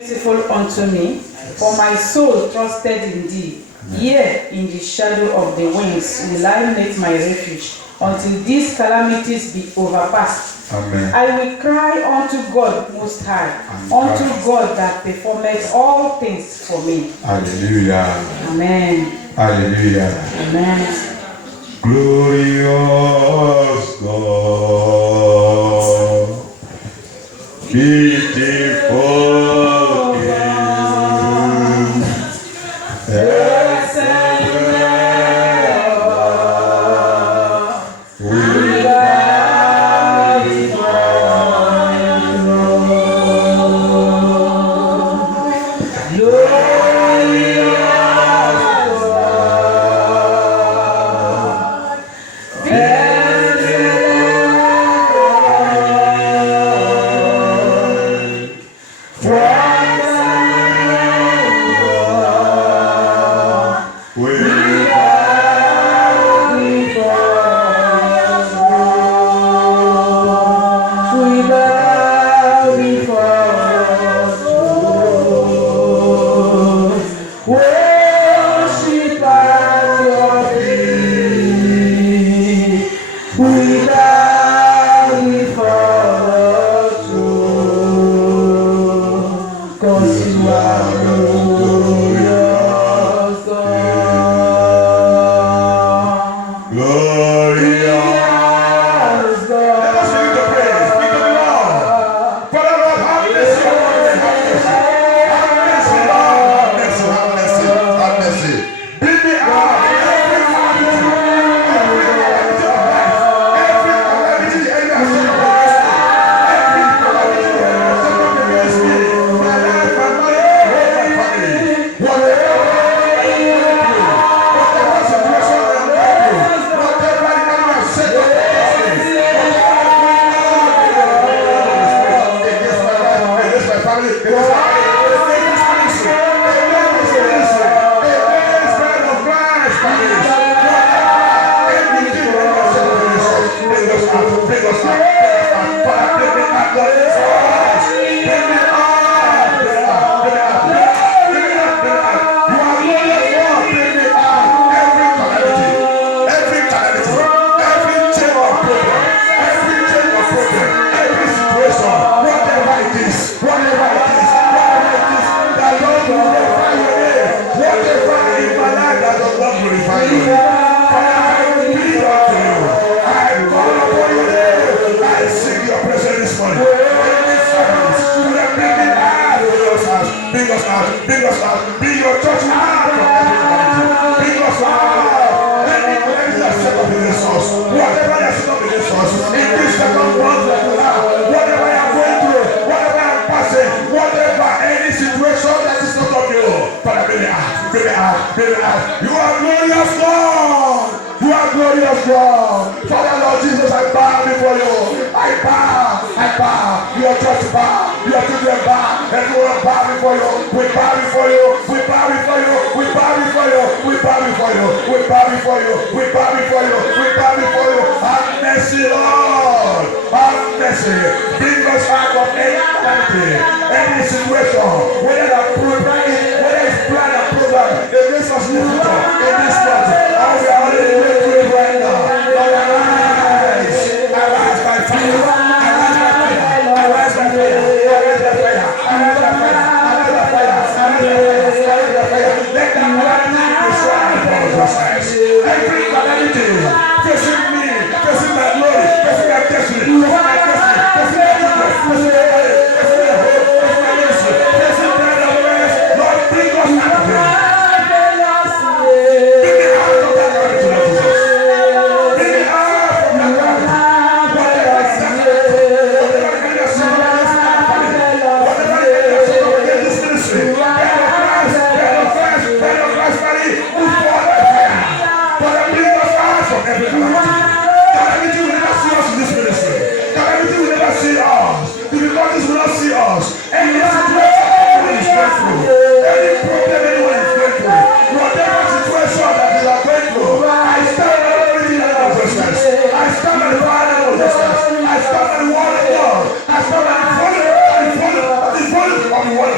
Merciful unto me, for my soul trusted in thee. Yea, in the shadow of the wings will I make my refuge, until these calamities be overpassed. Amen. I will cry unto God most high, unto God that performeth all things for me. Hallelujah. Amen. Hallelujah. Amen. Glorious God, beautiful King, excellent God, we bow before you, glorious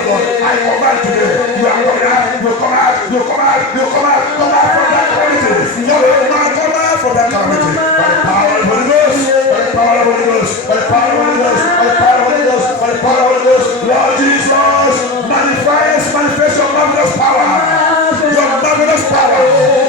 of God, I command today. You are coming out. You come out. You come out. You come out. Come out from that calamity. Come out from that calamity. By the power of the Holy Ghost. By the power of the Holy Ghost. By the power of the Holy Ghost. By the power of the Holy Ghost. By the power of the Holy Ghost. Lord Jesus, manifest your marvelous power. Your marvelous power.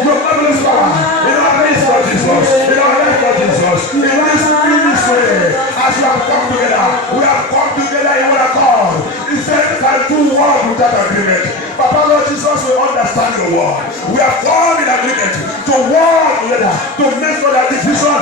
Your marvelous power. In our midst, Lord Jesus. In our life, Lord Jesus. In this ministry, as we have come together, we have come together in one accord. He said, can do one without agreement. Papa, Lord Jesus, we understand your word. We have come in agreement to work together to make sure that the vision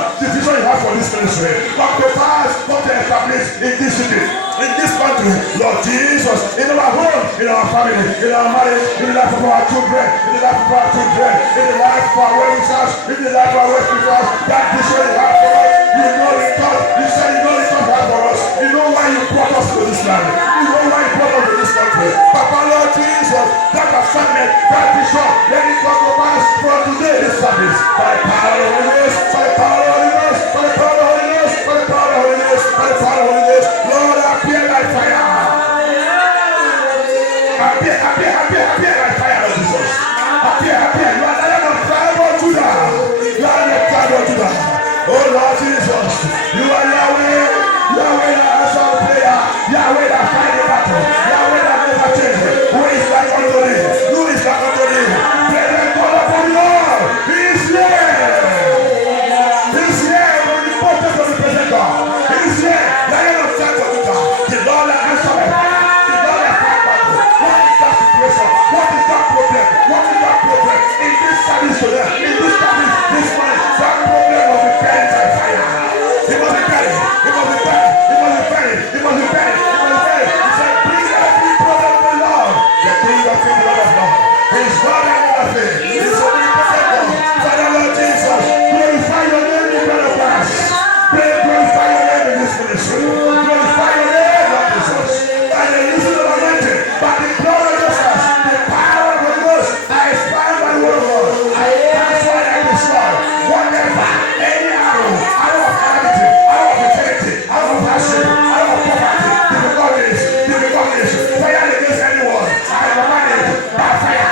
you have for this ministry come to pass, come to establish in this city, in this country, Lord Jesus, in our home, in our family, in our marriage, in the life of our children, in the life of our children, in the life of our wedding house, in the life of our wedding house, that vision you have for us, you know it all. You say you know it all have for us. You know why you brought us to this land. You know why you brought us to this country. Papa, Lord Jesus, that assignment, that vision, let it come to pass from today this service. By the power of the Holy Ghost, by the power of the Holy Ghost, by the power of the Holy Ghost, by the power of the Holy Ghost, by the power of the Holy Ghost. Lord, appear like fire. Appear like fire, Lord Jesus. Appear. You are the Lion of tribe of Judah. You are the tribe of Judah. Oh Lord Jesus, you are Yahweh. Yahweh that answers prayer. Yahweh that fights the battle. Yahweh that never changes. Who is like unto thee? Who is like unto thee? Brethren, call upon the Lord. He is here. He is here. When the prophet of the present God. He is here. Lion of tribe of Judah. The Lord that answers. The Lord that fights battle. What is that situation? What is that problem? What is that problem? In this service today, in this service this morning, that problem must be buried by fire. It must be buried. It must be buried. It must be buried. It must be buried. It must be buried. He said, bring every problem to the Lord. The King of Kings, the Lord of Lords. He is God and nothing. He is omnipotent God. Father, Lord Jesus, glorify your name in front of us. Glorify your name in this ministry. Glorify your name, Lord Jesus. By the reason of anointing, by the blood of Jesus, the power of the Ghost, I expand by the word of God. I transfer and destroy whatever, any arrow of calamity, arrow of eternity, arrow of hardship, arrow of poverty, difficulties, fire against anyone. I command it by fire.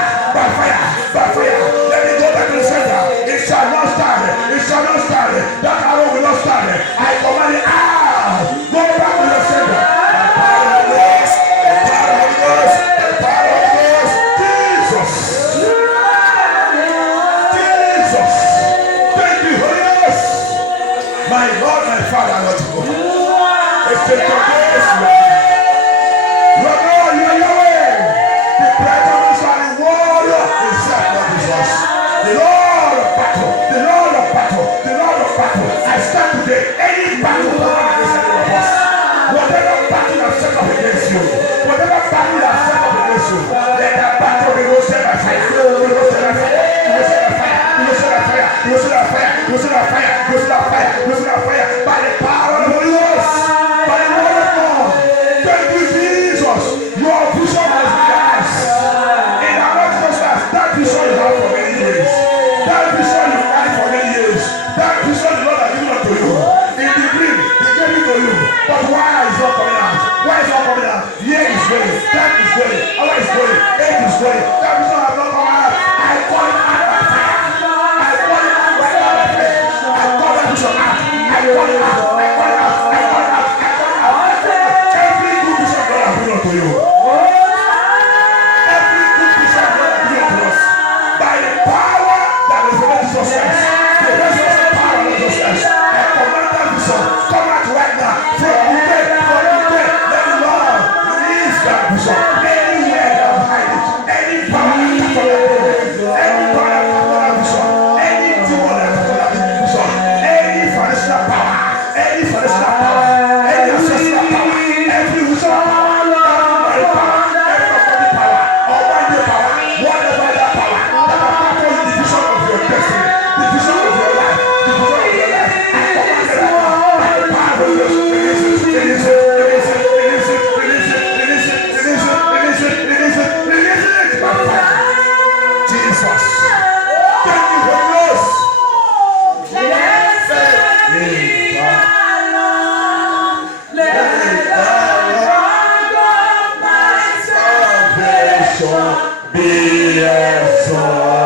Let me go back to the center. It shall not stand. It shall not stand. That arrow will not stand. I command it out. Go back to the center. My Lord, my Father, Lord God. It's a glorious Lord. Lord God, you are Yahweh. The presence of the warrior is that Lord Jesus. The Lord of battle. The Lord of battle. The Lord of battle. I stand today. Any battle that against any of us. Whatever battle that set up against you. Whatever battle that set up against you. Let that battle be roasted by fire. Be roasted by fire. By the power of the Holy Ghost, by the word of God. Thank you, Jesus. Your vision has been us. In our lives, that vision you have for many years. That vision you had for many years. That vision the Lord has given unto you. In the dream, He gave it to you. But why is it not coming out? Why is it not coming out? Year is going, time is going, hour is going, age is going. That vision has not come out. I call it out by fire. Every good vision God has given unto you. Every good vision God has given unto us. By the power that is in Jesus Christ. The resurrection power of Jesus Christ. I command that vision. Come out right now. From today. Let the Lord release that vision. Anywhere that will hide it. Any power that comes from that vision. Any power that comes from that vision. Any demon that comes from that vision. Any financial power. Any financial power. Any ancestral power. Every vision power. Every power. Every authority power. Almighty power. Whatever that power. That will control the vision of your destiny. The vision of your life. The vision of your life. I command it right now. By the power of the Release it. nation be exalted.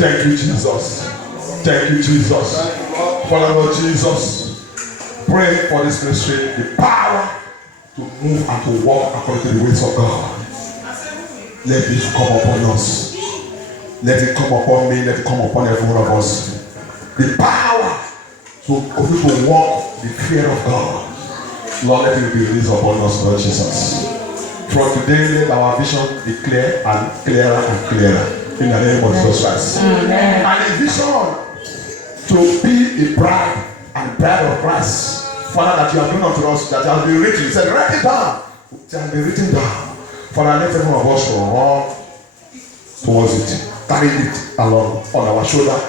Thank you, Jesus. Thank you, Jesus. Father Lord Jesus, pray for this ministry, the power to move and to walk according to the ways of God. Let it come upon us. Let it come upon me. Let it come upon every one of us. The power to walk the fear of God. Lord, let it be released upon us, Lord Jesus. From today, let our vision be clear and clearer and clearer. In the name of Jesus Christ. Amen. And a vision to be a bride and bride of Christ. Father, that you have given unto us, that has been written. He said, write it down. It has been written down. Father, let every one of us run towards it. Carry it along on our shoulder,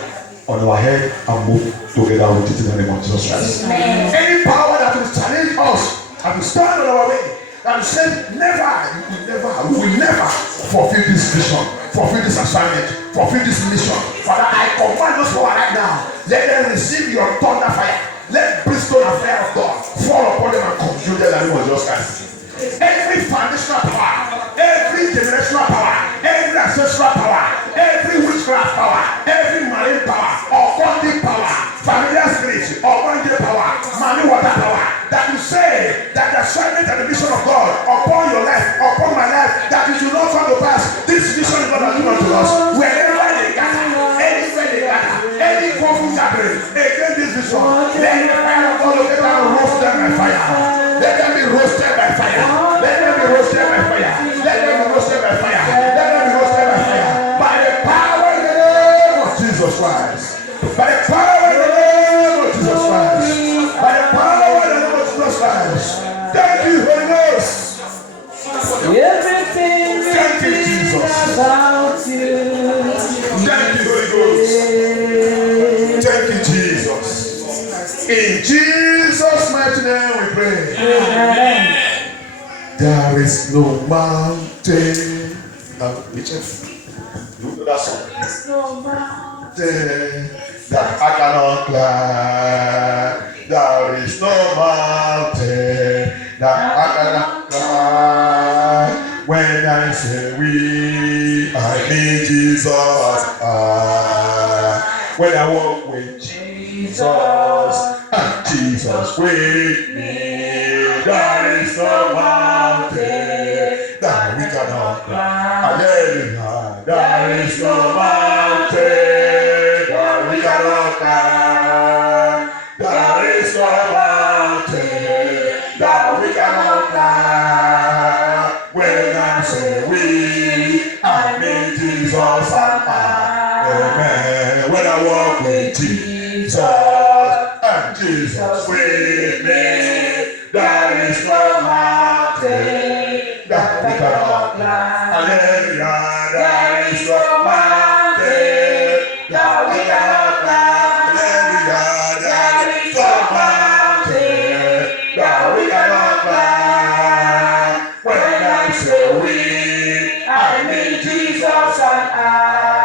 on our head, and move together with it in the name of Jesus Christ. Amen. Any power that will challenge us and will stand on our way, and say, we will never fulfill this vision, fulfill this assignment, fulfill this mission. Father, I command those power right now. Let them receive your thunder fire. Let brimstone and fire of God fall upon them and consume them in the name of Jesus Christ. Every foundational power, every generational power, every ancestral power, every witchcraft power, every marine power, occultic power, familiar spirit, orangey power, money water power, that you say that the assignment and the mission of God upon your life, upon my life, that it will not come to pass. This mission is God has given to us. Wherever they gather, anywhere they gather, any conflict gathering against this vision, let the fire of God locate and roast them by fire. Let them be roasted by fire. Let them be roasted by fire. Let them be roasted by fire. Let them be roasted by fire. By the power in the name of Jesus Christ. By the power in the name of Jesus Christ. By the power in the name of Jesus Christ. Thank you, Holy Ghost. Everything Thank you, Jesus. about you. Thank you, Holy Ghost. Thank you, Jesus. In Jesus' mighty name we pray. Amen. There is no mountain. Look at that song. There's no mountain That I cannot climb. There is no mountain that I cannot climb. When I say we, I need Jesus. When I walk with Jesus, and Jesus with me, there is no mountain that we cannot climb. Hallelujah. There is no mountain that we cannot climb. There is no mountain that we cannot climb. When I say we, I mean Jesus and I. Amen. When I walk with Jesus and Jesus with me, there is no mountain that we cannot climb. Hallelujah. There is no mountain that we cannot climb. Hallelujah. There is no mountain that we cannot climb. When I say we, I mean Jesus and I.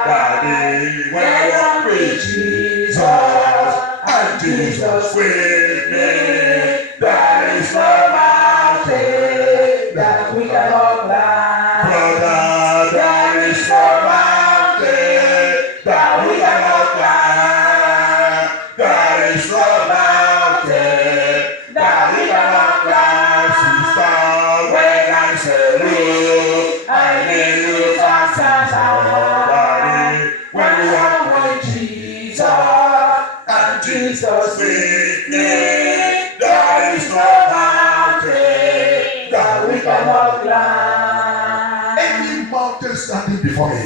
Daddy, when I walk with Jesus and Jesus with me, there is no mountain that we cannot climb. Brother, there is no mountain that we cannot climb. There is no mountain that we cannot climb. Sister, when I say look, I need you to stand out. Daddy, when we walk with Jesus and Jesus with me, there is no mountain that we cannot climb. Any mountain standing before me,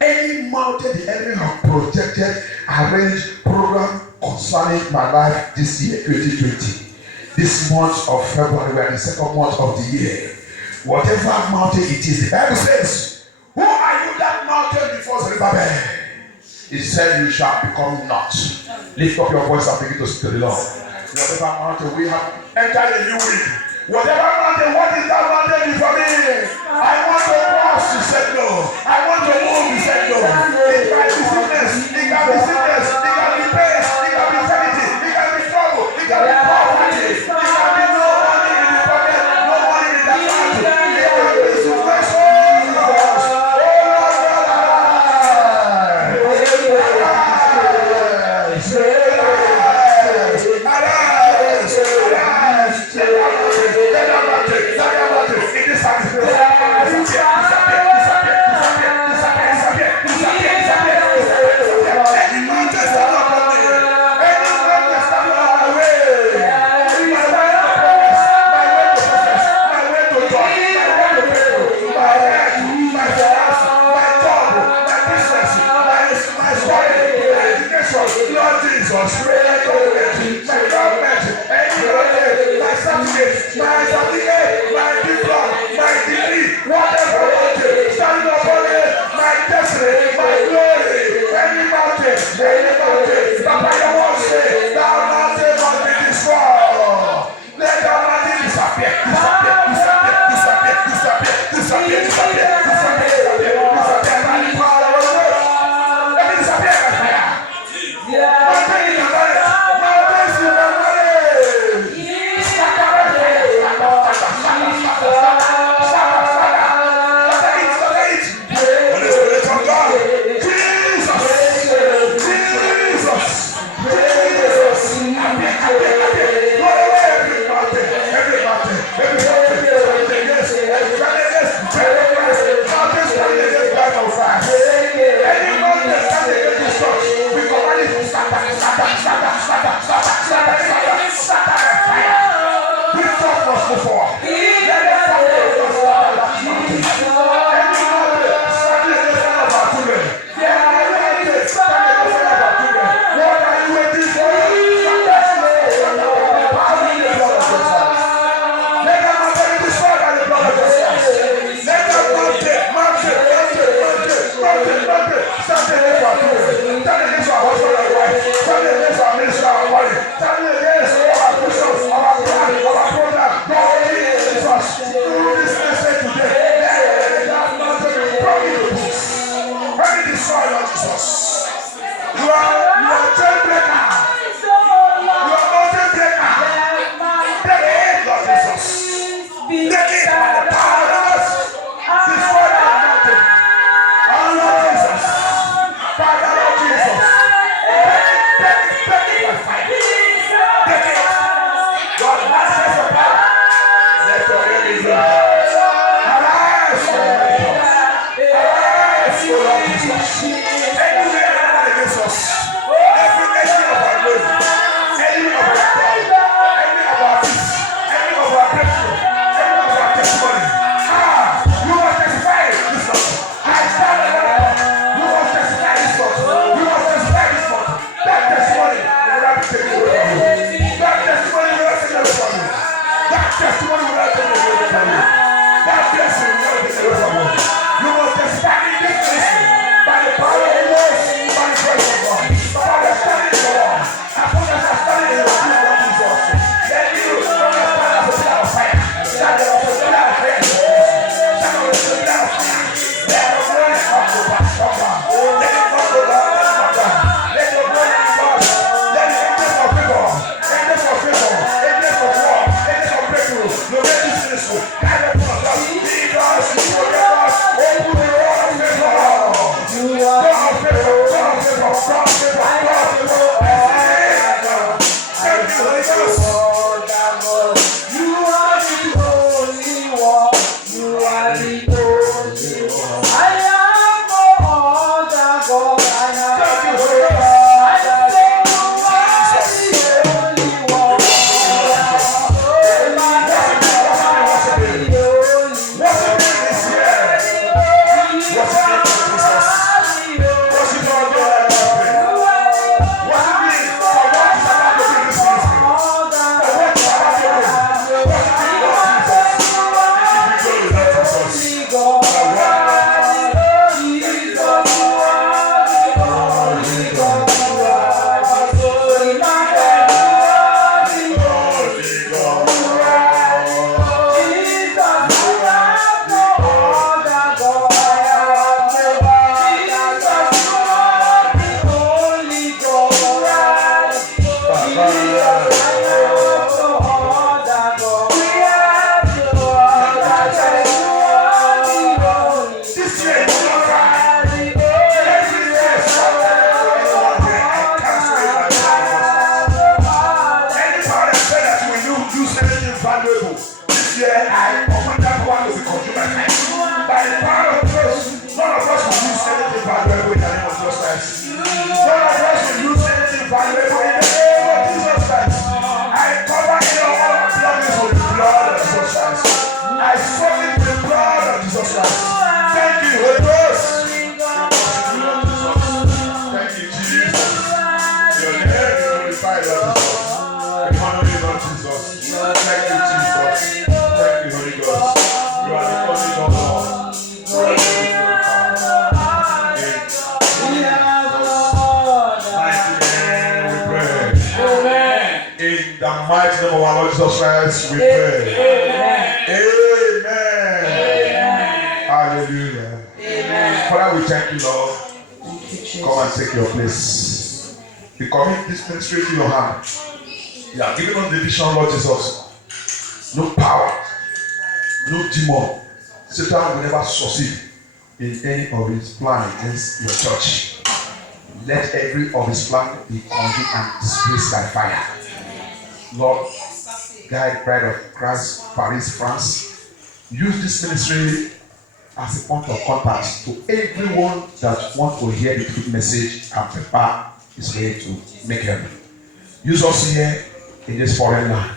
any mountain the enemy have projected, arranged, program concerning my life this year, 2020, this month of February, we are in the second month of the year. Whatever mountain it is, the Bible says, who are you that mountain before Zerubbabel. He said, you shall become not. Lift up your voice and begin to speak to the Lord. Whatever mountain we have entered a new week. Whatever mountain, what is that mountain for me? I want to cross, he said no. I want to move, he said no. It can be sickness, it can be sickness, it can be pain, it can be sanity, it can be trouble, it can be poverty, it can be no money in the pocket, no money in the account, it can be situation. Thank you. mighty name of our Lord Jesus Christ, we pray. Amen. Hallelujah. Father, we thank you, Lord. Come and take your place. We commit this ministry to your hand. You have given us the vision, Lord Jesus. No power, no demon. Satan will never succeed in any of his plans against your church. Let every of his plan be consumed and displaced by fire. Lord, guide Bride of Christ, Paris, France. Use this ministry as a point of contact to everyone that wants to hear the truth message and prepare his way to make heaven. Use us here in this foreign land.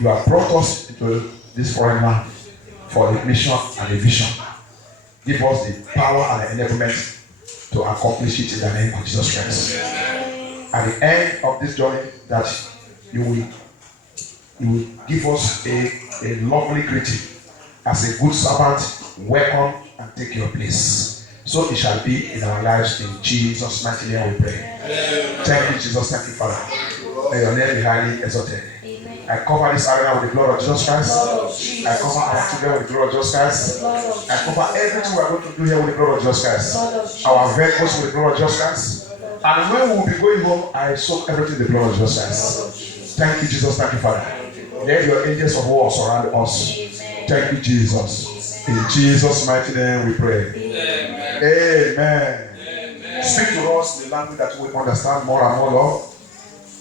You have brought us into this foreign land for a mission and a vision. Give us the power and the enablement to accomplish it in the name of Jesus Christ. At the end of this journey, that you will give us a lovely greeting as a good servant. Welcome and take your place. So it shall be in our lives. In Jesus' mighty name we pray. Thank you, Jesus. Thank you, Father. May your name be highly exalted. I cover this arena with the blood of Jesus Christ. I cover our children with the blood of Jesus Christ. I cover everything we are going to do here with the blood of Jesus Christ. Our vehicles with the blood of Jesus Christ. And when we will be going home, I soak everything in the blood of Jesus Christ. Thank you, Jesus. Thank you, Father. Let your angels of war surround us. Thank you, Jesus. In Jesus' mighty name we pray. Amen. Speak to us the language that we understand more and more, Lord.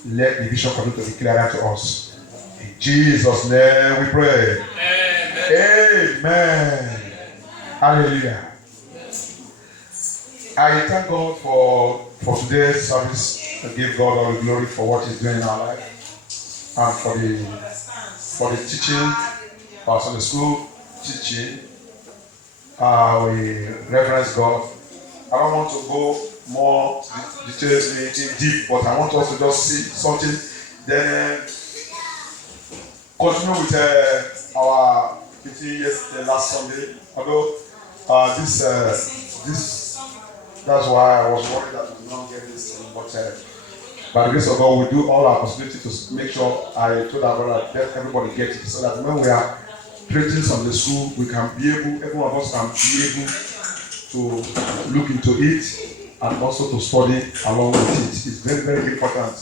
Let the vision come to be clearer to us. In Jesus' name we pray. Amen. Hallelujah. I thank God for today's service. I give God all the glory for what He's doing in our life and for the teaching, our Sunday school teaching. We reverence God. I don't want to go more details deep, but I want us to just see something. Then continue with our meeting yesterday, last Sunday. Although this that's why I was worried that we will not get this thing, but by the grace of God, we do all our possibility to make sure I told our brother that everybody gets it, so that when we are creating Sunday school, we can be able, every one of us can be able to look into it and also to study along with it. It's very, very important.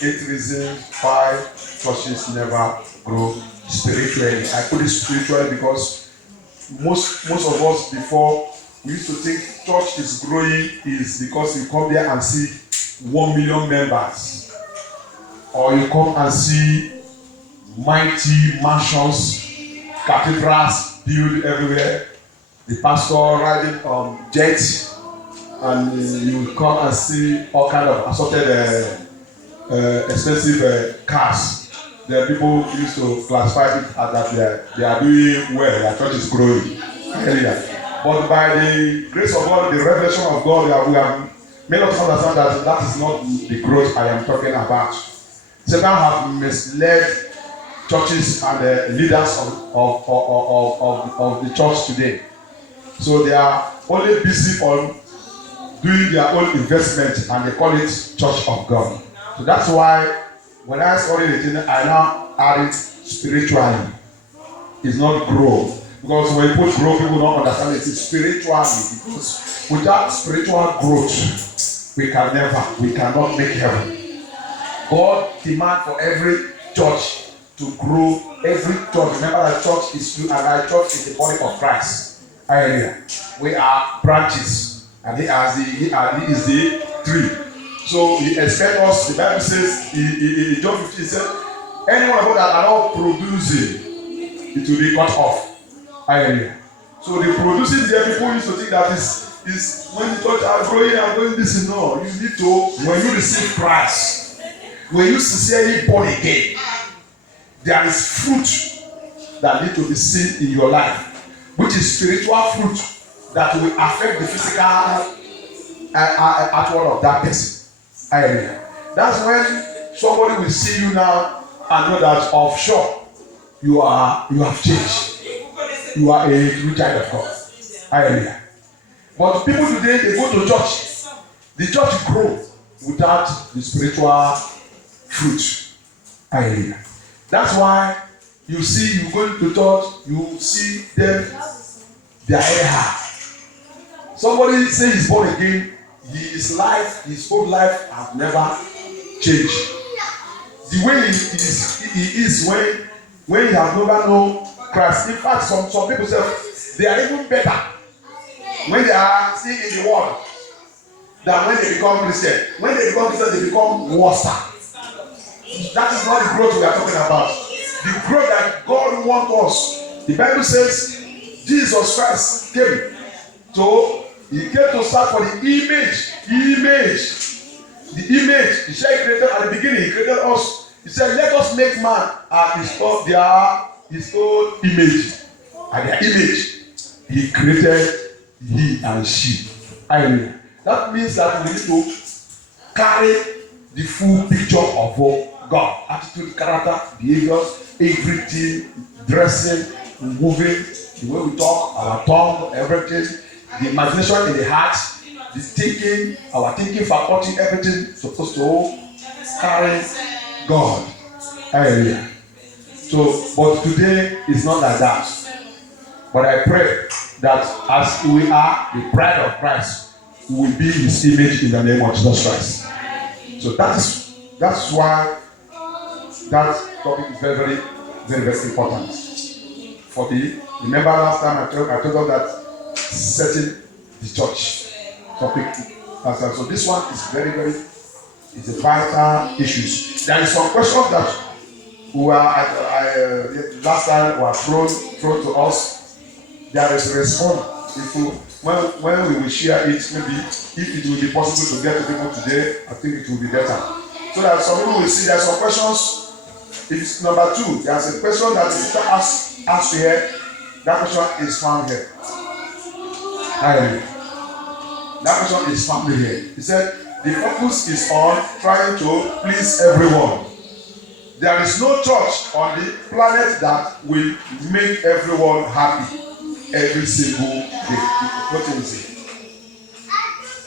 8 reasons why churches never grow spiritually. I put it spiritually because most of us before, we used to think church is growing is because you come there and see 1 million members, or you come and see mighty mansions, cathedrals built everywhere, the pastor riding on jets, and you will come and see all kind of assorted expensive cars. The people used to classify it as that they are doing well, their church is growing. But by the grace of God, the revelation of God, we have made us understand that that is not the growth I am talking about. Satan have misled churches and the leaders of the church today. So they are only busy on doing their own investment, and they call it Church of God. So that's why when I study the thing, I now add it spiritually. It's not grow. Because when people grow, people don't understand it. It's spiritually. Because without spiritual growth, we cannot make heaven. God demands for every church to grow. Every church, remember that church is you, and our church is the body of Christ. Hallelujah. We are branches, and he is the tree. So he expects us. The Bible says in John 15, it said, anyone that are not producing, it will be cut off. Hallelujah. So the producing there, people used to think that is when the church are growing and going this. No, you need to, when you receive Christ, when you sincerely born again, there is fruit that need to be seen in your life, which is spiritual fruit that will affect the physical outward of that person. Hallelujah. That's when somebody will see you now and know that offshore you have changed. You are a true child of God. Hallelujah. But people today, they go to church. The church grows without the spiritual fruit. Hallelujah. That's why you see, you go to church, you see them, their hair high. Somebody say he's born again, his life, his whole life has never changed. The way he is when he has never known Christ. In fact, some people say they are even better when they are still in the world than when they become Christian. When they become Christian, they become worse. That is not the growth we are talking about. The growth that God wants us. The Bible says Jesus Christ came to start for the image. The image. He said he created at the beginning, he created us. He said, let us make man at his own image. At their image. He created he and she. Hallelujah. That means that we need to carry the full picture of God. Attitude, character, behaviors, everything, dressing, moving, the way we talk, our tongue, everything, the imagination in the heart, the thinking, our thinking faculty, everything supposed to carry God. Hallelujah. So, but today is not like that. But I pray that as we are the bride of Christ, we will be his image in the name of Jesus Christ. So that's why that topic is very, very, very, very important. Remember last time I told us that setting the church topic. So this one is very, very, it's a vital issue. There is some questions that last time were thrown to us. There is a response. When we will share it, maybe if it will be possible to get to people today, I think it will be better. So that some people will see there are some questions. It's number 2. There's a question that is asked here. That question is found here. That question is found here. He said, the focus is on trying to please everyone. There is no church on the planet that will make everyone happy every single day. What do you say?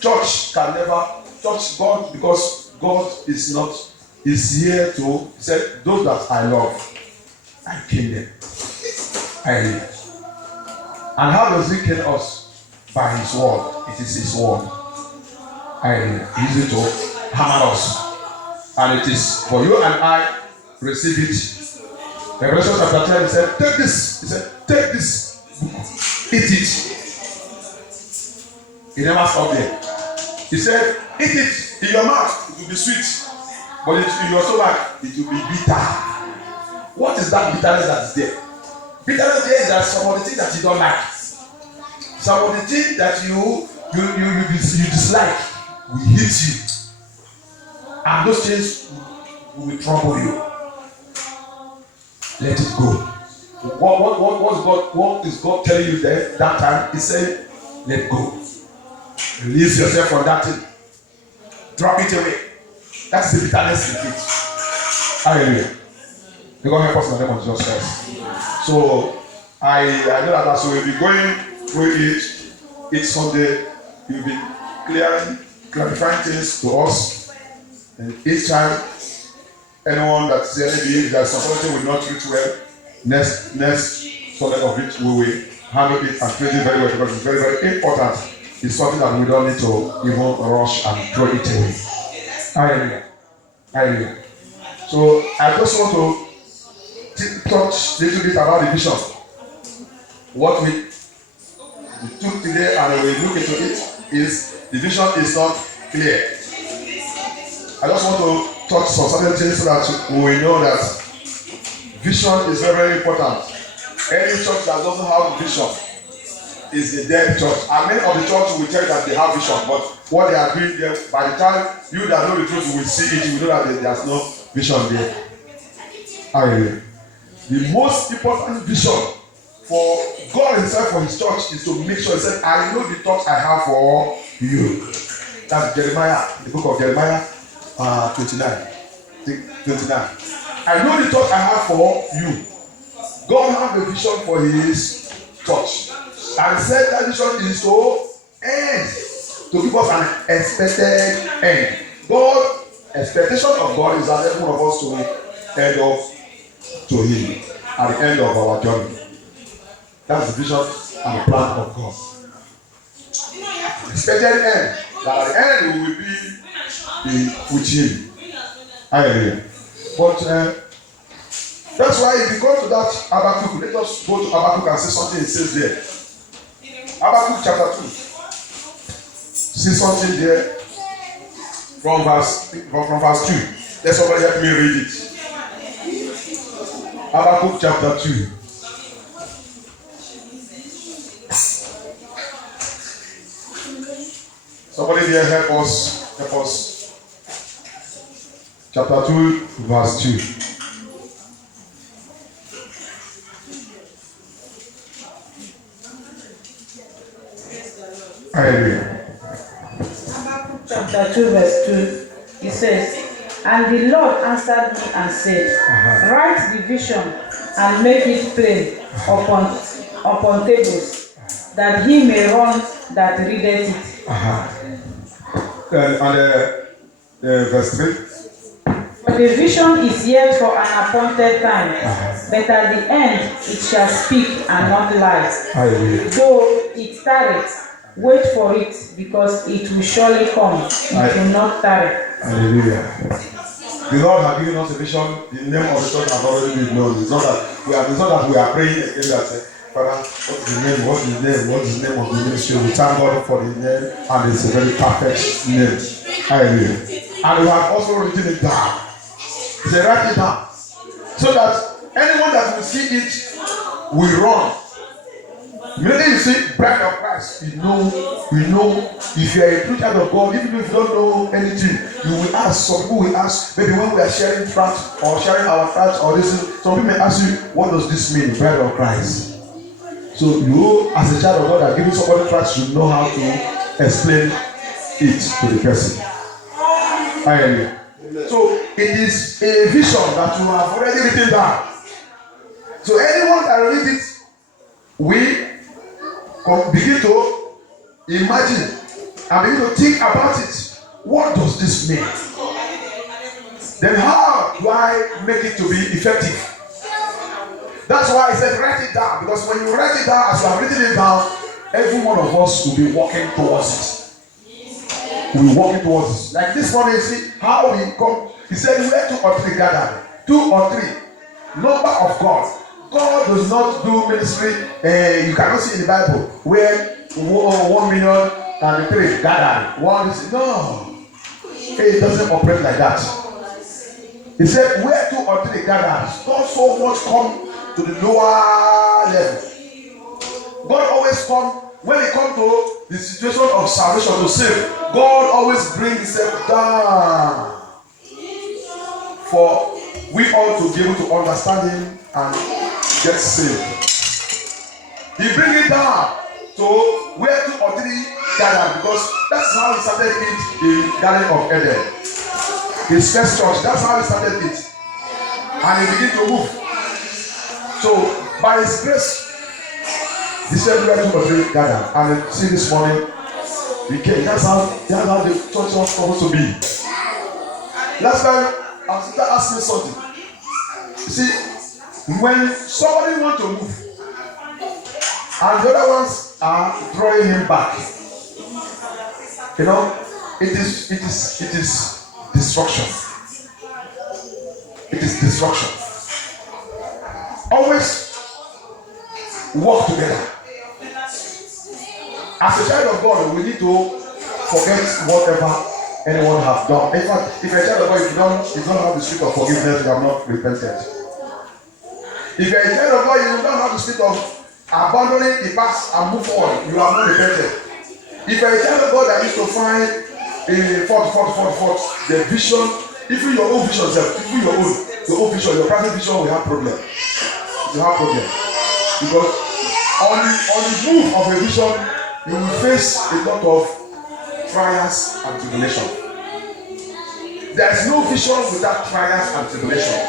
Church can never touch God because God is here to say, those that I love, I kill them. And how does he kill us? By his word. It is his word. He is to hammer us. And it is for you and I receive it. Revelation chapter 10 said, take this. He said, take this. Eat it. He never stopped there. He said, eat it in your mouth, it will be sweet. But in your stomach, it will be bitter. What is that bitterness that is there? Bitterness there is that some of the things that you don't like. Some of the things that you dislike will hit you. And those things will trouble you. Let it go. What is God telling you there that time? He said, let go. Release yourself from that thing. Drop it away. That's the bitterness in it. Hallelujah. May God help us in the name of Jesus Christ. So I know that as we will be going through each Sunday, you'll be clarifying things to us. And each time, anyone that says maybe there's something will not treat well, next Sunday of it, we will handle it and treat it very well because it's very, very important. It's something that we don't need to even rush and throw it away. Hallelujah. So I just want to touch a little bit about the vision. What we took today and we look into it is the vision is not clear. I just want to touch some certain things so that we know that vision is very, very important. Any church that doesn't have vision is a dead church. And many of the churches will tell you that they have vision, but what they are doing there, by the time you that know the truth will see it, you will know that there's no vision there. Hallelujah. The most important vision for God himself for his church is to make sure he said, I know the thoughts I have for you. That's Jeremiah, the book of Jeremiah 29. I know the thoughts I have for you. God has a vision for his church. And said that vision is to end, to give us an expected end. God, expectation of God is that every one of us to end up to him at the end of our journey. That's the vision and the plan of God. Expected end, that at the end we will be with him. Hallelujah. But that's why if you go to that Habakkuk, let us go to Habakkuk and see something it says there. Habakkuk chapter 2. See something there from verse 2. Let somebody help me read it. Habakkuk chapter 2. Somebody there help us. Chapter 2, verse 2. Hallelujah. Habakkuk chapter 2, verse 2, it says, "And the Lord answered me and said, Write the vision and make it plain upon tables, that he may run that readeth it." And verse 3. "For the vision is yet for an appointed time, but at the end it shall speak and not lie. Hallelujah. Though it tarrieth, wait for it, because it will surely come. It will not tarry." Hallelujah. The Lord has given us a vision. The name of the church has already been known. It's not that we are praying again that Father, what is the name? What is the name? What is the name of the ministry? We thank God for the name, and it's a very perfect name. Hallelujah. And we have also written it down. They write it down so that anyone that will see it will run. Immediately you see bride of Christ, you know if you are a true child of God, even if you don't know anything, you will ask. Some people will ask, maybe when we are sharing tracts or sharing our tracts or this, some people may ask you, what does this mean, bride of Christ? So you, as a child of God, are giving somebody tracts, you know how to explain it to the person. Hallelujah. So it is a vision that you have already written down. So anyone that reads it, we begin to imagine and begin to think about it. What does this mean? Then how do I make it to be effective? That's why I said write it down, because when you write it down, as you have written it down, every one of us will be walking towards it. We'll be walking towards it. Like this one, you see how we come. He said, where 2 or 3 gathered, 2 or 3, number of God. God does not do ministry. You cannot see in the Bible where 1 million and 3 gathered. One is no. It doesn't operate like that. He said, where 2 or 3 gathered, God so much come to the lower level. God always come when it comes to the situation of salvation to save. God always brings himself down for we all to be able to understand him and get saved. He bring it down to where 2 or 3 gather, because that's how he started it in Garden of Eden. His first church, that's how he started it. And he began to move. So by his grace, he said where 2 or 3 gather. And you see this morning, he came. That's how the church was supposed to be. Last time, our sister asked me something. You see, when somebody wants to move and the other ones are drawing him back, you know, it is destruction. It is destruction. Always work together. As a child of God, we need to forget whatever anyone have done. In fact, if a child of God, if you don't have the spirit of forgiveness, you have not repented. If you are a child of God, you don't have the spirit of abandoning the past and move on, you have not repented. If you are a child of God that used to find a fault, the vision, even your own vision, even your own vision, your private vision will have problem. You have problem. Because on the move of a vision, you will face a lot of trials and tribulation. There is no vision without trials and tribulation.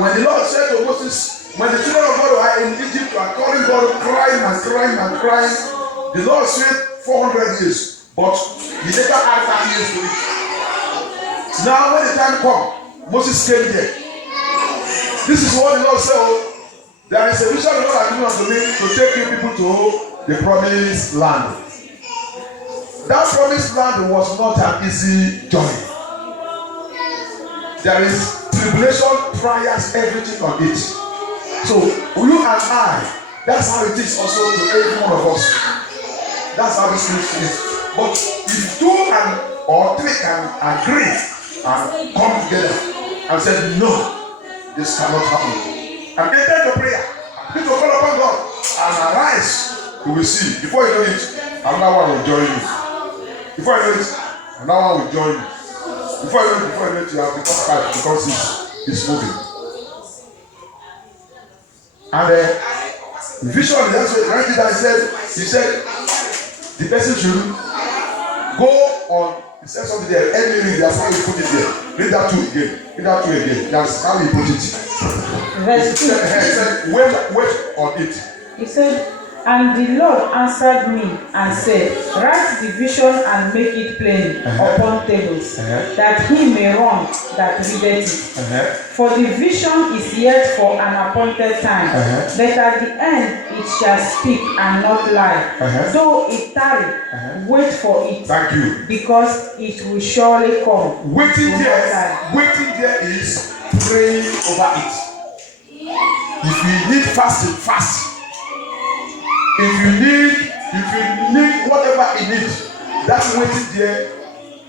When the Lord said to Moses, when the children of God were in Egypt, were calling God, crying, the Lord said 400 years, but he never added 30 years to it. Now when the time comes, Moses came there. This is what the Lord said. Oh, there is a vision the Lord has given unto me to take you people to the promised land. That promised land was not an easy journey. There is tribulation, trials, everything on it. So you and I, that's how it is also to every one of us. That's how this is. But if two or three can agree and come together and say, no, this cannot happen. And enter the prayer. People call upon God and arise. You will see. Before you know it, another one will join you. Before you know it, another one will join you. Before you know it, you have become five because it's moving. And the vision is right there. He said, the person should go on. He said something there. Every that's how he put it there. Read that two again. Read that two again. That's how he put it. Verse 2. He said, wait on it. He said, and the Lord answered me and said, write the vision and make it plain upon tables, that he may run that readeth it. For the vision is yet for an appointed time, but at the end it shall speak and not lie. Though it tarry, wait for it. Thank you. Because it will surely come. Waiting there is praying over it. If you need fasting, fast. If you need whatever you need, that's waiting there,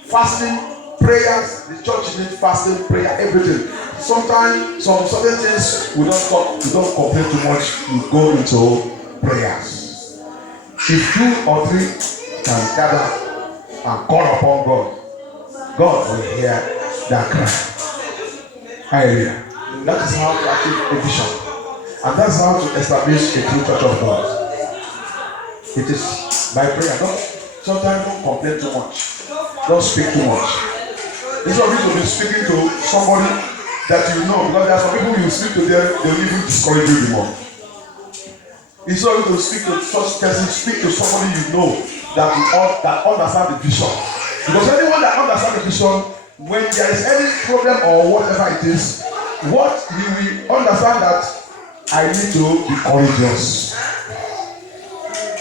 fasting, prayers. The church needs fasting, prayer, everything. Sometimes some certain things we don't talk, we don't complain too much. We go into prayers. If 2 or 3 can gather and call upon God, God will hear that cry. Hallelujah. That is how to achieve a vision, and that's how to establish a true church of God. It is by prayer. Sometimes don't complain too much. Don't speak too much. It's not good to be speaking to somebody that you know, because there are some people you speak to them, they will even discourage you more. It's not good to speak to such person. Speak to somebody you know that understand the vision. Because anyone that understands the vision, when there is any problem or whatever it is, what he will understand that I need to be courageous.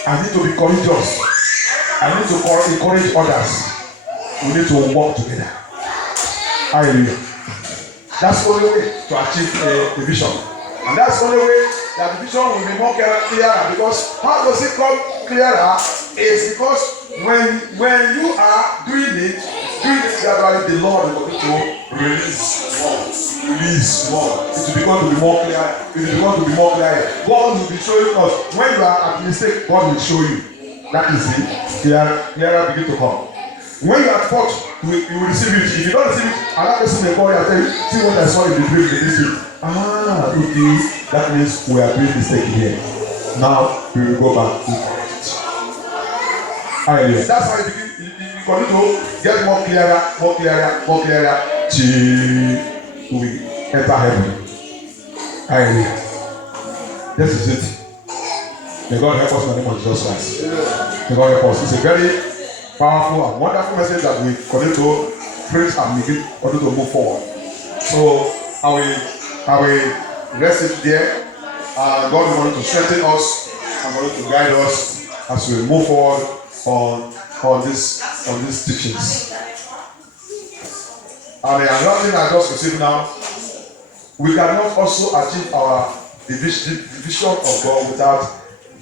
I need to be courageous. I need to encourage others. We need to work together. Hallelujah. That's the only way to achieve a vision. And that's the only way that the vision will be more clearer. Because how does it come clearer? Is because when you are doing it gradually, the Lord will begin to release more. It will begin to be more clear. God will be showing us when you are at mistake. God will show you. That is it. Clearer begin to come. When you are at fault, you will receive it. If you don't receive it, another person may call you and tell you, see what I saw in the dream in this dream. Okay, that means we are doing mistake here. Now we will go back to correct. Hallelujah. That's how you begin. You continue to get more clearer till we enter heaven. Hallelujah. This is it. May God help us in the name of Jesus Christ. May God help us. It's a very powerful and wonderful message that we continue to preach and begin to move forward. So I will rest it there. God is going to strengthen us and going to guide us as we move forward on these teachings. And another thing I just received now, we cannot also achieve the vision of God without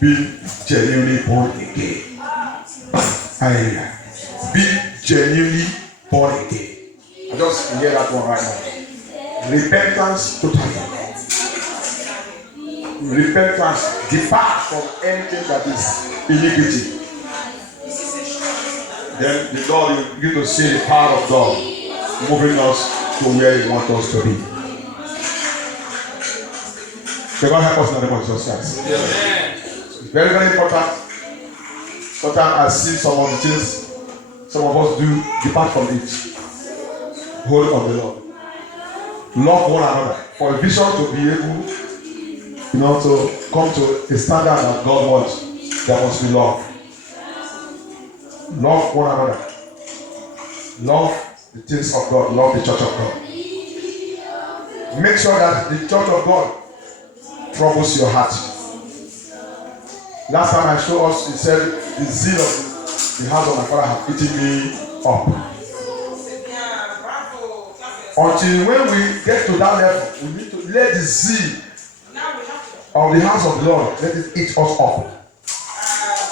being genuinely born again. Hallelujah. Be genuinely born again. I just hear that one right now. Repentance totally. Repentance. Depart from anything that is iniquity. Then the Lord will begin to see the power of God moving us to where He wants us to be. May God help us in the name of Jesus Christ. It's very, very important. Sometimes I see some of the things some of us do, depart from it. Hold on the Lord. Love one another. For a vision to be able, to come to a standard that God wants, there must be love. Love one another. Love the things of God. Love the church of God. Make sure that the church of God troubles your heart. Last time I showed us, he said, the zeal of the house of my father have eaten me up. Until when we get to that level, we need to let the zeal of the house of the Lord, let it eat us up.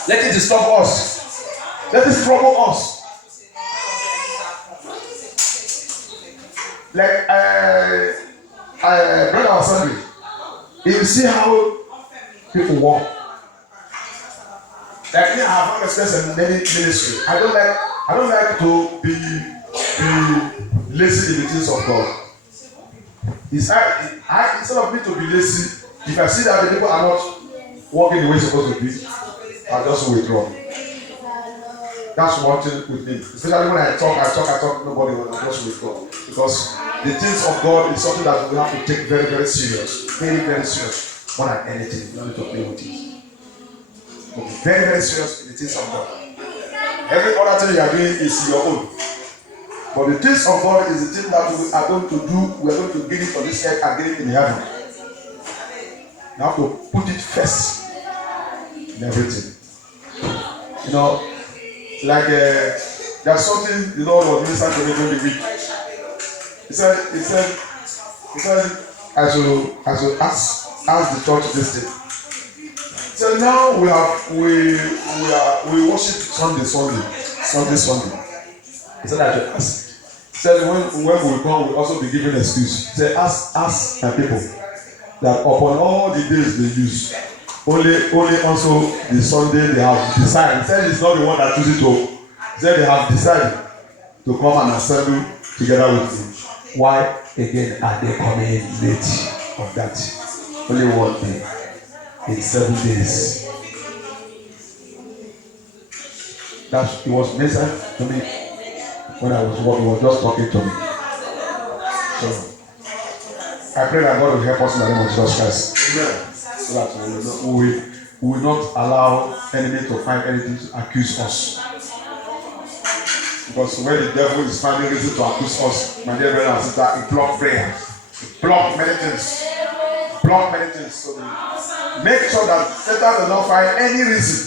Let it disturb us. Let it trouble us. Like brother assembly, you see how people walk. Like me, I have not experienced in many ministry. I don't like to be lazy in the things of God. Instead of me to be lazy, if I see that the people are not walking the way it's supposed to be, I just withdraw. That's one thing with me. Especially when I talk, nobody will just withdraw. Because the things of God is something that we have to take very, very serious. Very, very serious. More than anything, you don't need to play with it. But be very, very serious in the things of God. Every other thing you are doing is your own. But the things of God is the thing that we are going to do. We are going to get it on this earth and get it in heaven. You have to put it first in everything. You know, like there's something the Lord was ministering to me during the week. He said, I should ask the church this thing. So now we worship Sunday. He said I should ask. He said when we come, we'll also be given excuse. He said ask my people that upon all the days they use, only also the Sunday they have decided. He said it's not the one that chooses to. He said they have decided to come and assemble together with him. Why again are they coming late of that? Only one day in 7 days. That it was mentioned to me when I was walking. He was just talking to me. So I pray that God will help us in the name of Jesus Christ. Amen. So that we will not allow enemy to find anything to accuse us. Because when the devil is finding reason to accuse us, my dear brother and sister, it block prayer. It block many things. So make sure that Satan does not find any reason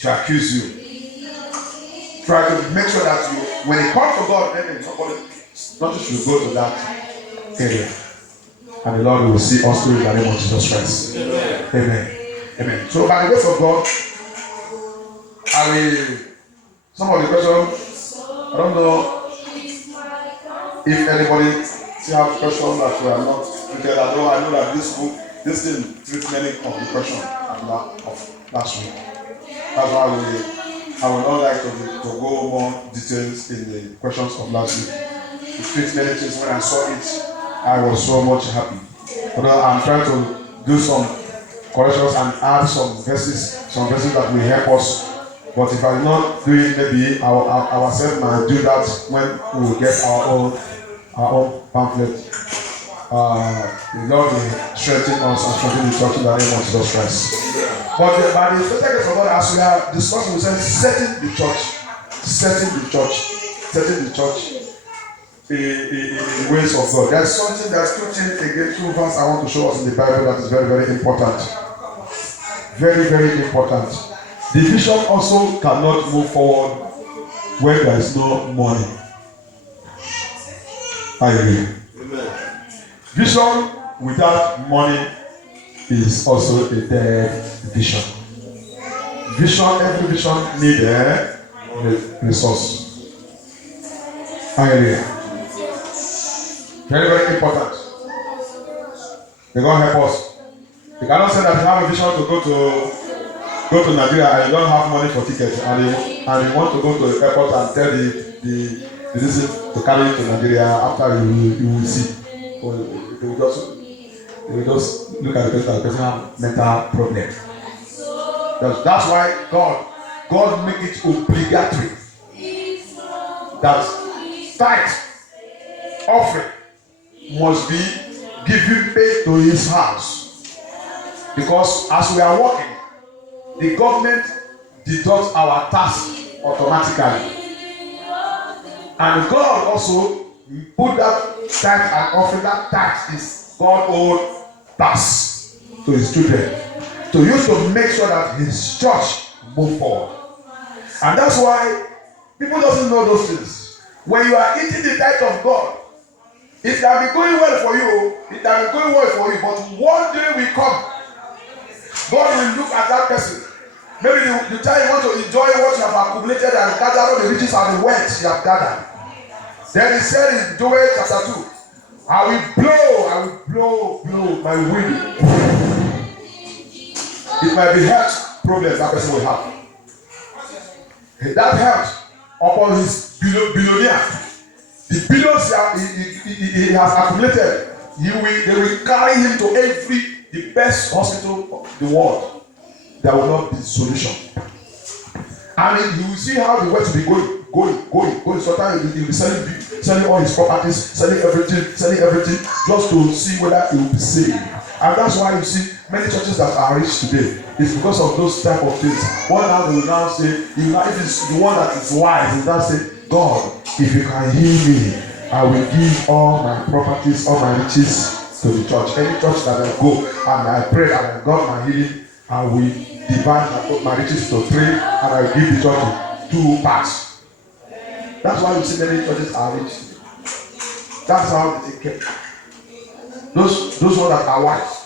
to accuse you. Try to make sure that you, when it comes to God, then nothing should go to that area. And the Lord will see us through in the name of Jesus Christ. Amen. So by the grace of God, some of the questions, I don't know if anybody still have questions that we are not prepared. I know that this thing treats many of the questions of last week. That's why I would not like to go more details in the questions of last week. It treats many things. When I saw it, I was so much happy. But I'm trying to do some corrections and add some verses that will help us. But if I'm not doing, maybe ourselves might do that when we will get our own pamphlet. The Lord will strengthen us and strengthen the church in the name of Jesus Christ. But by the special grace of God, as we are discussing, we said setting the church in the ways of God. There's two things again, two verses I want to show us in the Bible that is very, very important. Very, very important. The vision also cannot move forward when there is no money. Hallelujah. Amen. Vision without money is also a dead vision. Every vision needs a resource. Hallelujah. Very, very important. May God help us. You cannot say that you have a vision to go to Nigeria and you don't have money for tickets and you want to go to the airport and tell the citizen to carry you to Nigeria. After you will see. They will just look at the person and the person have mental problem. That's why God make it obligatory that tithe offering must be given paid to his house. Because as we are working, the government deducts our tax automatically. And God also put that tithe and offering. That tithe is God's own tax to his children. To use to make sure that his church move forward. And that's why people doesn't know those things. When you are eating the tithe of God, it can be going well for you. It can be going well for you. But one day will come. God will look at that person. Maybe the time you want to enjoy what you have accumulated and gather all the riches and the wealth you have gathered. Then he said in Joel chapter 2, I will blow my wind. It might be health problems that person will have. That health upon his billionaire. The billions he has accumulated, they will carry him to the best hospital of the world. There will not be solution. And you will see how the wealth will be going. Sometimes he will be selling all his properties, selling everything, just to see whether he will be saved. And that's why you see many churches that are rich today. It's because of those type of things. One now they will now say, if it's the one that is wise, he will now say, God, if you can heal me, I will give all my properties, all my riches to the church. Any church that I go and I pray and I got my healing, I will divide my riches to 3 and I will give the church 2 parts. That's why you see many churches are rich. That's how they take care. Those ones that are wise.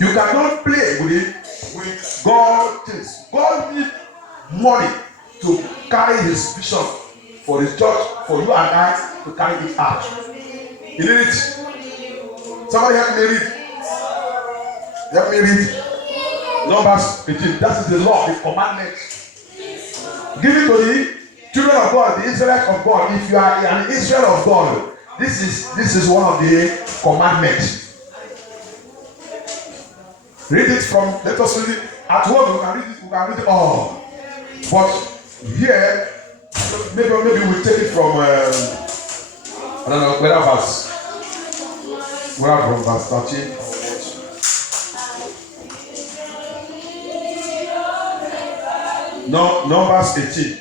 You cannot play with God things. God needs money to carry his vision for his church, for you and I to carry it out. You need it. Somebody help me read. Help me read. Numbers 18. That is the law, the commandment. Give it to the children of God, the Israelites of God. If you are an Israel of God, this is one of the commandments. Read it from. Let us read it at home. We can read it all. But here, maybe we take it from. I don't know whether verse. Where from verse 13. No, Numbers 18.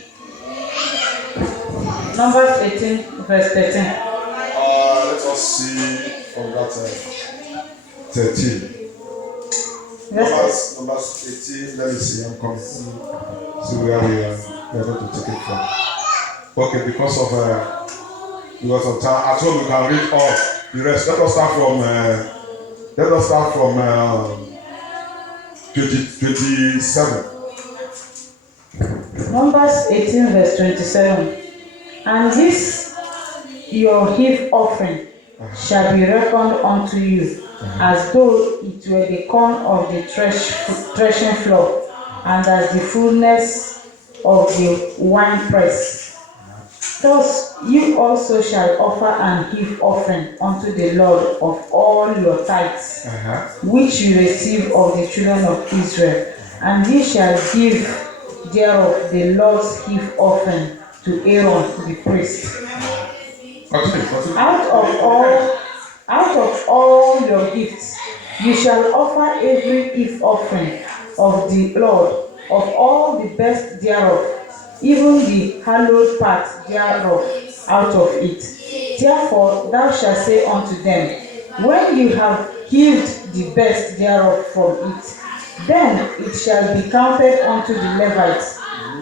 Numbers 18, verse 13. Let us see from that 13. Yes. Numbers 18. Let me see. I'm coming. See where we are going to take it from. Okay, because of time. At home we can read all the rest. Let us start from 27. Numbers 18, verse 27. And this your heave offering shall be reckoned unto you, as though it were the corn of the threshing floor, and as the fullness of the winepress. Thus you also shall offer an heave offering unto the Lord of all your tithes, which you receive of the children of Israel, and ye shall give thereof the Lord's heave offering to Aaron the priest. Continue. Out of all your gifts, you shall offer every heave offering of the Lord, of all the best thereof, even the hallowed part thereof, out of it. Therefore thou shalt say unto them, when you have heaved the best thereof from it, then it shall be counted unto the Levites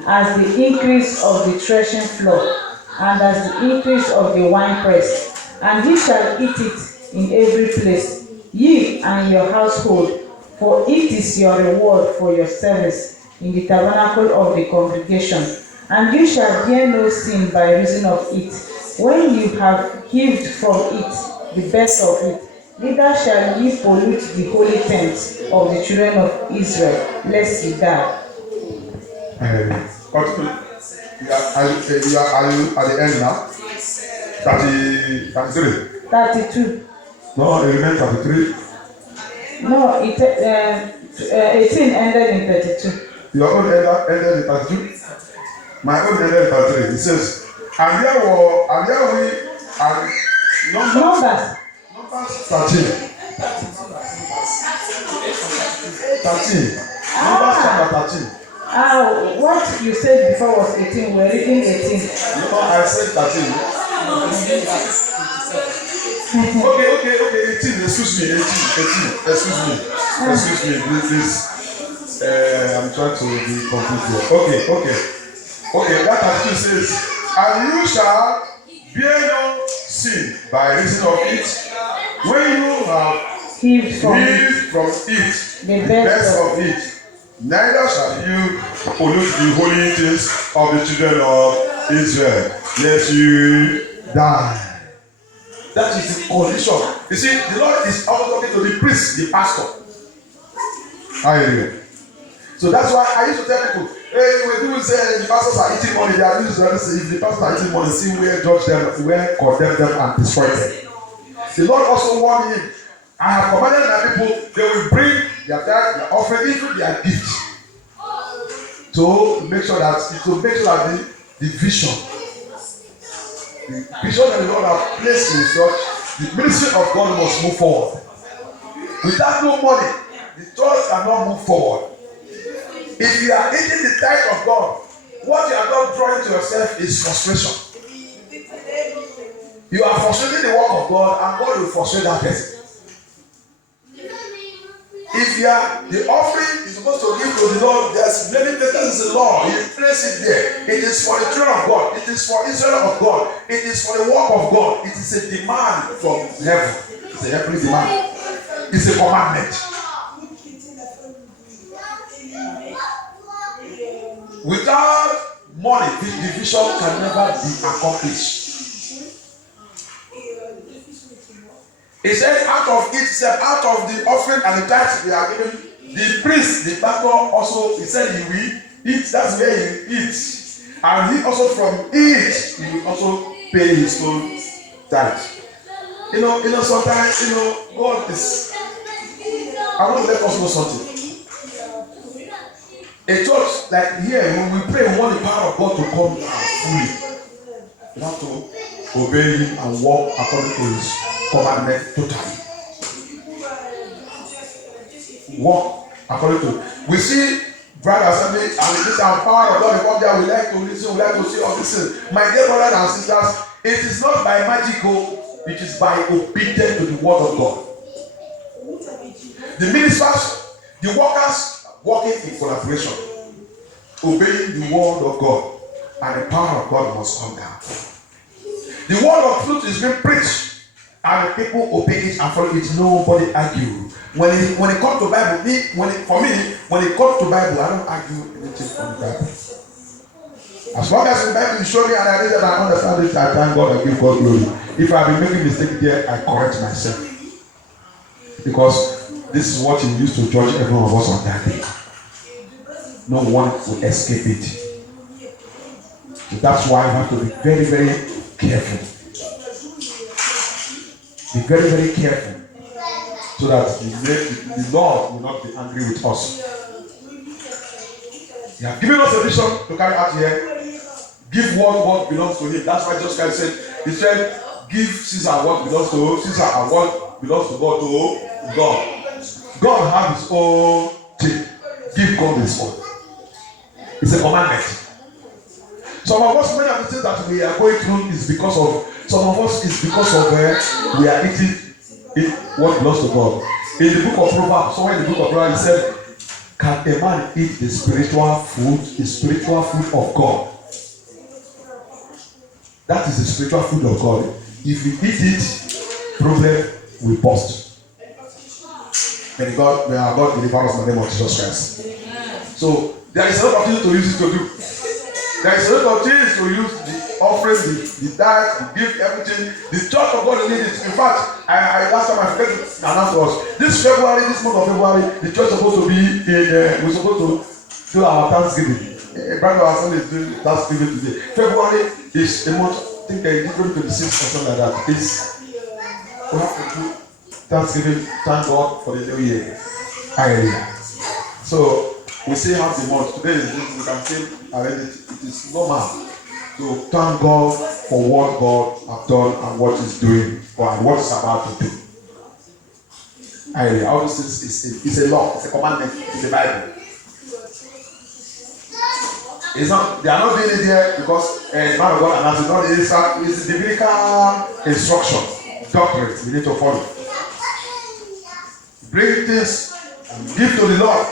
as the increase of the threshing floor, and as the increase of the winepress, and ye shall eat it in every place, ye and your household, for it is your reward for your service in the tabernacle of the congregation. And you shall bear no sin by reason of it, when you have heaved from it the best of it. Neither shall ye pollute the holy tent of the children of Israel, lest ye die. Are you at the end now? 33. 32. No, it remains 33. No, 18 ended in 32. Your own ended in 32. My own ended in 33. It says, and there we Numbers 13. 13. Numbers chapter 13. What you said before was 18. We're reading 18. No, I said 13. Okay. 18. Excuse me. 18. Excuse me. Please. I'm trying to be complete here. Okay. That 32 says, and you shall bear no sin by reason of it, when you have Heave from it the the best best of it, neither shall you pollute the holy things of the children of Israel, lest you die. That is the condition. You see, the Lord is also talking to the priest, the pastor. Hallelujah. So that's why I used to tell people, hey, when people say the pastors are eating money, they are used to say, if the pastors are eating money, see where judge them, where condemn them and destroy them. The Lord also warned him, I have commanded my people, they will bring their tithe, their offering, even their gift, to make sure that the vision that the Lord has placed in church, the ministry of God must move forward. Without no money, the church cannot move forward. If you are eating the tithe of God, what you are not drawing to yourself is frustration. You are frustrating the work of God, and God will frustrate that person. If you are, the offering is supposed to give to the Lord, there's many places in the law. You place it there. It is for the children of God. It is for Israel of God. It is for the work of God. It is a demand from heaven. It's a heavenly demand. It's a commandment. Without money, the vision can never be accomplished. He said, out of the offering and the tithe we are given, the priest, the pastor also, he said he will eat, that's where he eats. And he also from it, he will also pay his own tithe. You know, sometimes, God is, I want to let us know something. A church like here, when we pray, we want the power of God to come fully. You have to obey him and walk according to his commandment totally. Walk according to. We see brother assembly and this and power of God come there. We like to listen, we like to see all this thing. My dear brothers and sisters, it is not by magical, it is by obedience to the word of God. The ministers, the workers working in collaboration, obeying the word of God, and the power of God must come down. The word of truth is being preached, and the people obey it and follow it. Nobody argue. When it comes to Bible, when it comes to Bible, I don't argue anything from the Bible. As long as the Bible is showing me and I read that I understand it, I thank God and give God glory. If I have been making mistake there, I correct myself. Because this is what He used to judge every one of us on that day. No one will escape it. So that's why we have to be very, very careful. Be very, very careful. So that the Lord will not be angry with us. He has given us a vision to carry out here. Give what belongs to Him. That's why Jesus Christ said, He said, give Caesar what belongs to Caesar and what belongs to God to God. God has His own thing. Give God His own. It's a commandment. Some of us, many of the things that we are going through is because of, some of us is because of we are eating what belongs to God. In the book of Proverbs, somewhere in the book of Proverbs, He said, can a man eat the spiritual food of God? That is the spiritual food of God. If we eat it, problem will burst. May our God deliver us in the name of Jesus Christ. So there is a lot of things to use it to do. There is a lot of things to use the offering, the tithe, the gift, everything. The church of God needs it. In fact, I last time I forgot to announce to us. This month of February, the church is supposed to be we're supposed to do our Thanksgiving. Brother, our son is doing Thanksgiving today. February is a month, I think they're different to the 6th or something like that. We have to do Thanksgiving, thank God for the new year. Hallelujah. So we still have the month. Today is this, we can still arrange it. It is normal to thank God for what God has done and what He's doing and what He's about to do. Hallelujah. All these things is a law, it's a commandment in the Bible. It's not, they are not doing it there because the man of God announced it. No, it's the biblical instruction, doctrine we need to follow. Bring this and give to the Lord.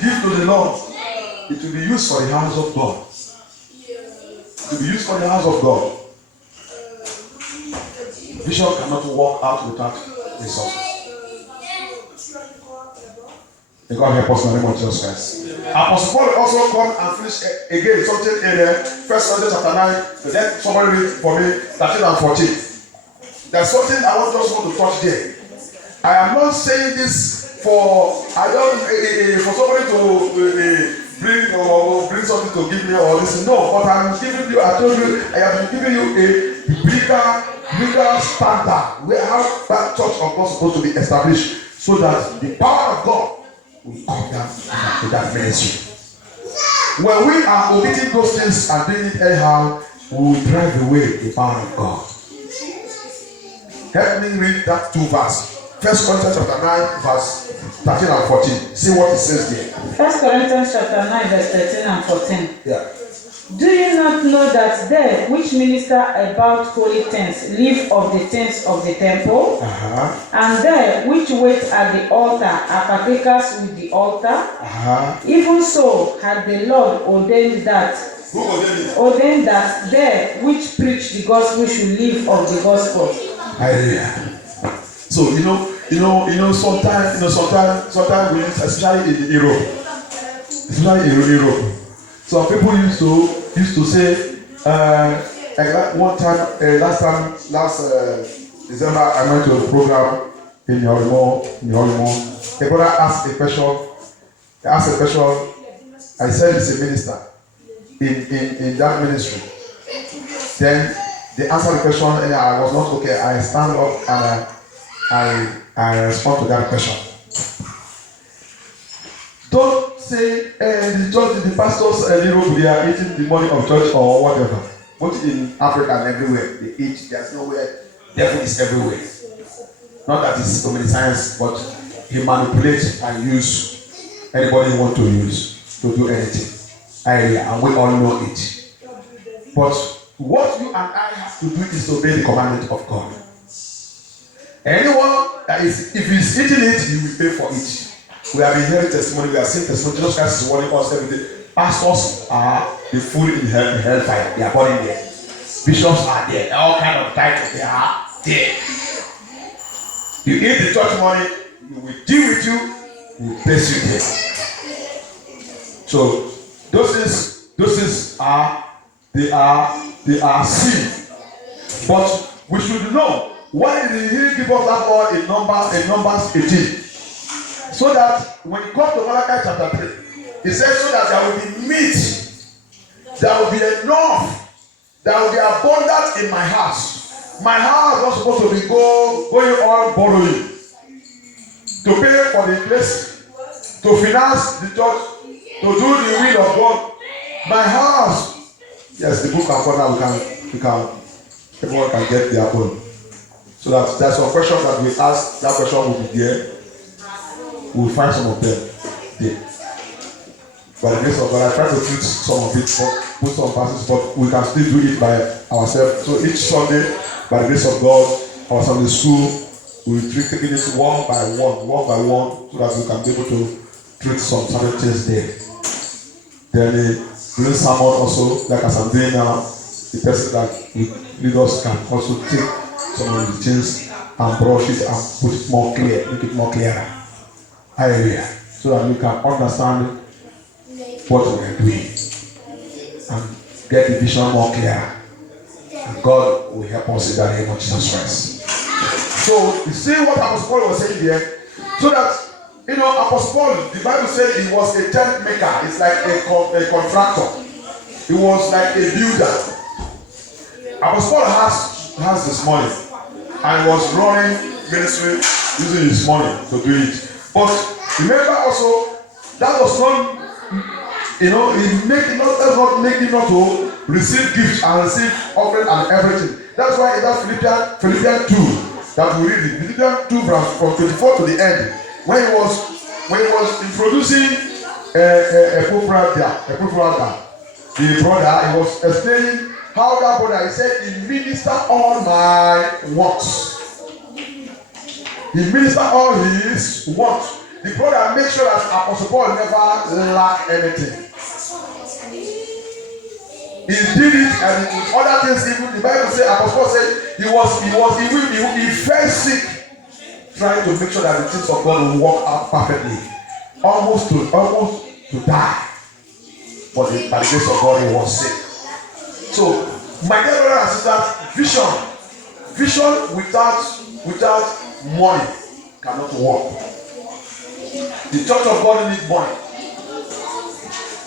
Give to the Lord. It will be used for the house of God. It will be used for the house of God. Bishop cannot walk out without resources. May God help us in the name of Jesus Christ. Apostle Paul also come and finish again something in 1 Corinthians chapter 9. But then somebody read for me 13 and 14. There's something I want to touch there. I am not saying this for for somebody to bring something to give me or listen. No, but I'm giving you. I told you I have been giving you a bigger standard where how that church of God is supposed to be established, so that the power of God will come down to that ministry. When we are omitting those things and doing it anyhow, we will drive away the power of God. Help me read that 2 verses. 1 Corinthians chapter 9, verse 13 and 14. See what it says there. 1 Corinthians chapter 9, verse 13 and 14. Yeah. Do you not know that they which minister about holy things live of the things of the temple? And they which wait at the altar are partakers with the altar? Even so had the Lord ordained that. Who ordained it? Ordained that they which preach the gospel should live of the gospel. Hallelujah. So sometimes we, especially in Europe, some people used to say, like one time, last December, I went to a program in Yorimo. A brother asked a question. I said it's a minister in that ministry. Then they answered the question, and I was not okay. I stand up and I respond to that question. Don't say the pastors in Europe they are eating the money of church or whatever. Both in Africa and everywhere they eat. There's nowhere. Devil is everywhere. Not that it's community science, but he manipulates and use anybody he wants to use to do anything. And we all know it. But what you and I have to do is to obey the commandment of God. Anyone that is, if he's eating it, he will pay for it. We have been hearing testimony, we have seen testimony. Jesus Christ is warning us every day. Pastors are the food in hellfire. They are burning there. Bishops are there. All kind of titles, they are there. You eat the church money, we will deal with you, we will place you there. So those things are sin. But we should know, why did he give us that law in Numbers 18? So that when you come to Malachi chapter 3, he says so that there will be meat, there will be enough, there will be abundance in my house. My house is not supposed to be going on borrowing to pay for the place, to finance the church, to do the will of God. My house, yes, the book and corner everyone can get their own. So that there's some questions that we ask, that question will be there. We'll find some of them there. By the grace of God, I try to treat some of it, but put some passages, but we can still do it by ourselves. So each Sunday, by the grace of God, our Sunday school, we'll taking it one by one, so that we can be able to treat some certain things there. Then during sermon also, like as I'm doing now, the person that will lead us can also take some of the things and brush it and put it more clear, make it more clearer. Hallelujah. So that we can understand what we are doing and get the vision more clear. And God will help us in the name of Jesus Christ. So you see what Apostle Paul was saying here? So that, Apostle Paul, the Bible said he was a tent maker. It's like a contractor. He was like a builder. Apostle Paul has this money and was running ministry using his money to do it. But remember also, that was not, does not make him not to receive gifts and receive offering and everything. That's why in that Philippians 2 that we read, Philippians 2 from 24 to the end, when he was introducing a proprietor, the brother, he was explaining how that brother, he said, he ministered all my wants. He ministered all his wants. The brother made sure that Apostle Paul never lacked anything. He did it, and with other things, even the Bible says, Apostle Paul said he fell sick, trying to make sure that the things of God will work out perfectly, almost to die. But by the grace of God, he was sick. So, my dear brothers and sisters, vision without money cannot work. The church of God needs money.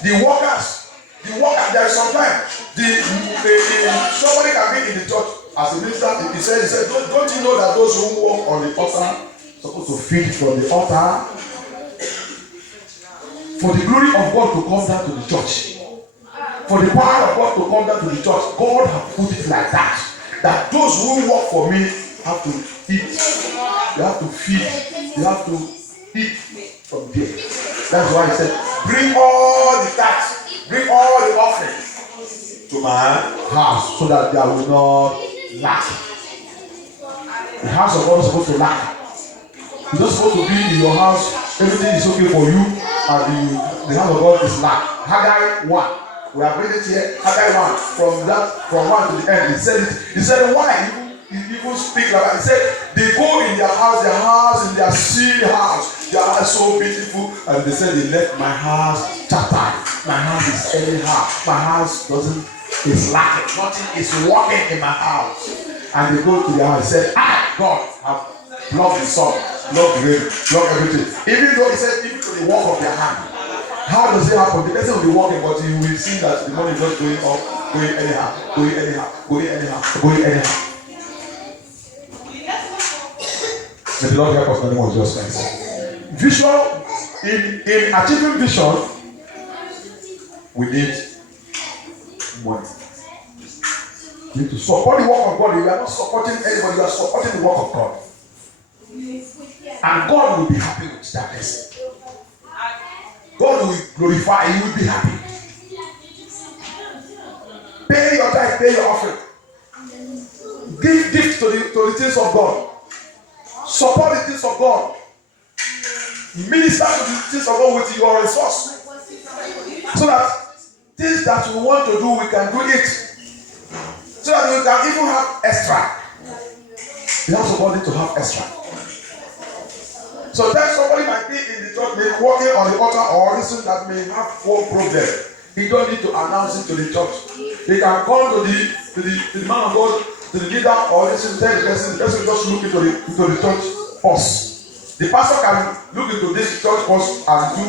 The workers, there is sometimes somebody can be in the church as a minister. He said, don't you know that those who work on the altar are supposed to feed from the altar? For the glory of God to come down to the church, for the power of God to come down to the church, God has put it like that. That those who work for me have to eat, they have to feed, they have to eat from there. That's why he said, bring all the tax, bring all the offering to my house, so that there will not lack. The house of God is supposed to lack. It's not supposed to be in your house, everything is okay for you, and the house of God is lack. Haggai 1. We have read it here. Haggai 1. From 1 to the end. He said, why? He even speak like that. He said, they go in their house, in their sea house. Their house is so beautiful. And they said, they left my house chapter. My house is anyhow. My house is lacking. Nothing is working in my house. And they go to their house and say, God, have blocked the sun, blocked the rain, blocked everything. Even though he said, even to the work of their hand. How does it happen? The person will be working, but you will see that the money is just going up, going anyhow, going anyhow, going anyhow, going anyhow. May the Lord help us in the name of Jesus Christ. Vision, in achieving vision, we need money. You need to support the work of God. You are not supporting anybody, you are supporting the work of God. And God will be happy with that person. God will glorify, He will be happy. Pay your tithe, pay your offering. Give gifts to the things of God. Support the things of God. Minister to the things of God with your resource. So that things that we want to do, we can do it. So that we can even have extra. You have somebody to have extra. So then somebody might be in the church, maybe working on the altar or listen that may have one problem. He don't need to announce it to the church. He can come to the man of God, to the leader, or listen to the person just look into the church first. The pastor can look into this church first and do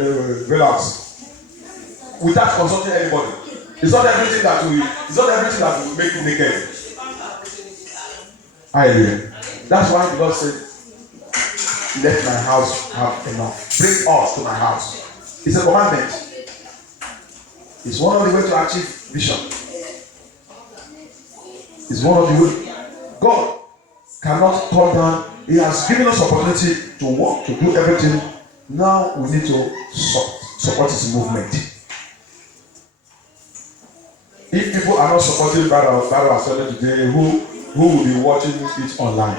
a balance without consulting anybody. It's not everything that will make you naked. Hallelujah. That's why the Lord said, let my house have enough. Bring all to my house. It's a commandment. It's one of the ways to achieve vision. It's one of the ways. God cannot turn down. He has given us opportunity to work, to do everything. Now we need to support His movement. If people are not supporting Bible Assembly today, who will be watching it online?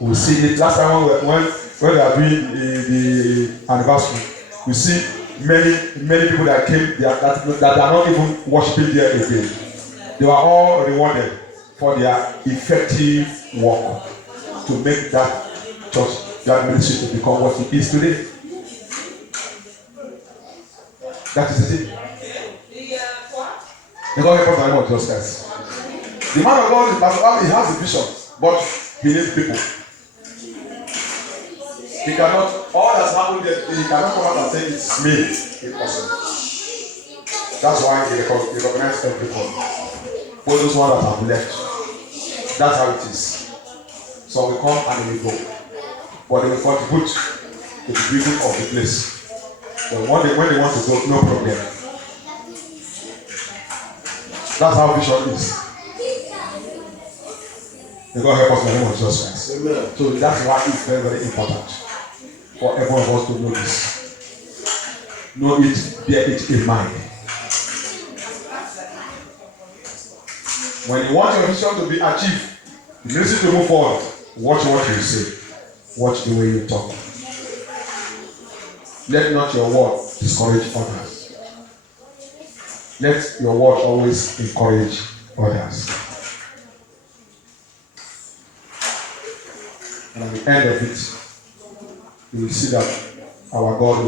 We see it last time when they are doing the anniversary. We see many people that came that are not even worshiping there again. They were all rewarded for their effective work to make that church, that ministry to become what it is today. That is it. The God help us in the name of Jesus Christ. The man of God, the pastor, he has a vision, but he needs people. He cannot, all that's happened there, he cannot come out and say it's me. Impossible. That's why he recognizes everyone. But those ones that have left, that's how it is. So we come and we go. But they will contribute to the building of the place. But when they want to go, no problem. That's how vision is. May God help us in the name of Jesus Christ. Amen. So that's why it's very, very important for every one of us to know this. know it, bear it in mind. When you want your vision to be achieved, you need to move forward. Watch what you say. Watch the way you talk. Let not your word discourage others. Let your word always encourage others. And at the end of it, you will see that our God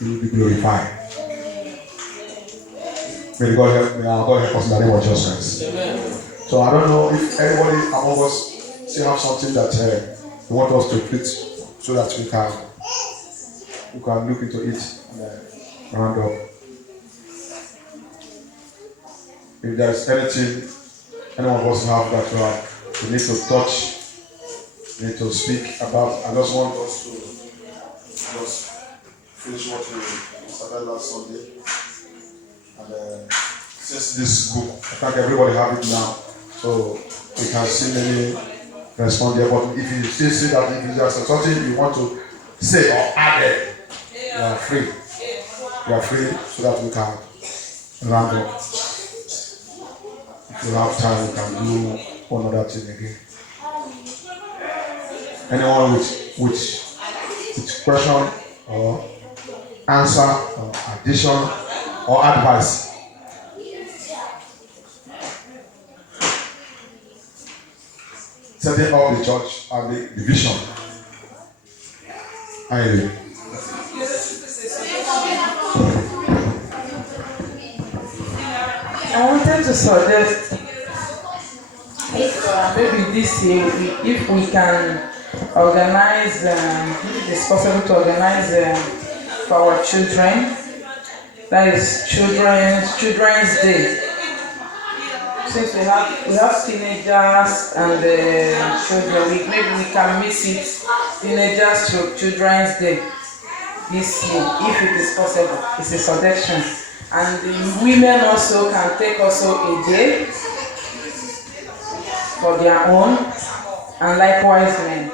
will be glorified. May our God help us in the name of Jesus Christ. So I don't know if anybody among us still have something that you want us to put so that we can look into it and round up. If there is anything any one of us have that we need to touch, we need to speak about, I just want us to just finish what we started last Sunday. And since this book, I think everybody have it now, so we can see many respond there. But if you still see that if there's something you want to say or add, you are free. You are free so that we can round up. If you have time, we can do one other thing again. Anyone with question or answer or addition or advice? Setting up the church and the vision. I wanted to suggest maybe this year, if we can organize, if it's possible to organize for our children. That is Children's Day. Since we have teenagers and children, maybe we can miss it. Teenagers to Children's Day this year, if it is possible. It's a suggestion. And the women also can take also a day for their own, and likewise men.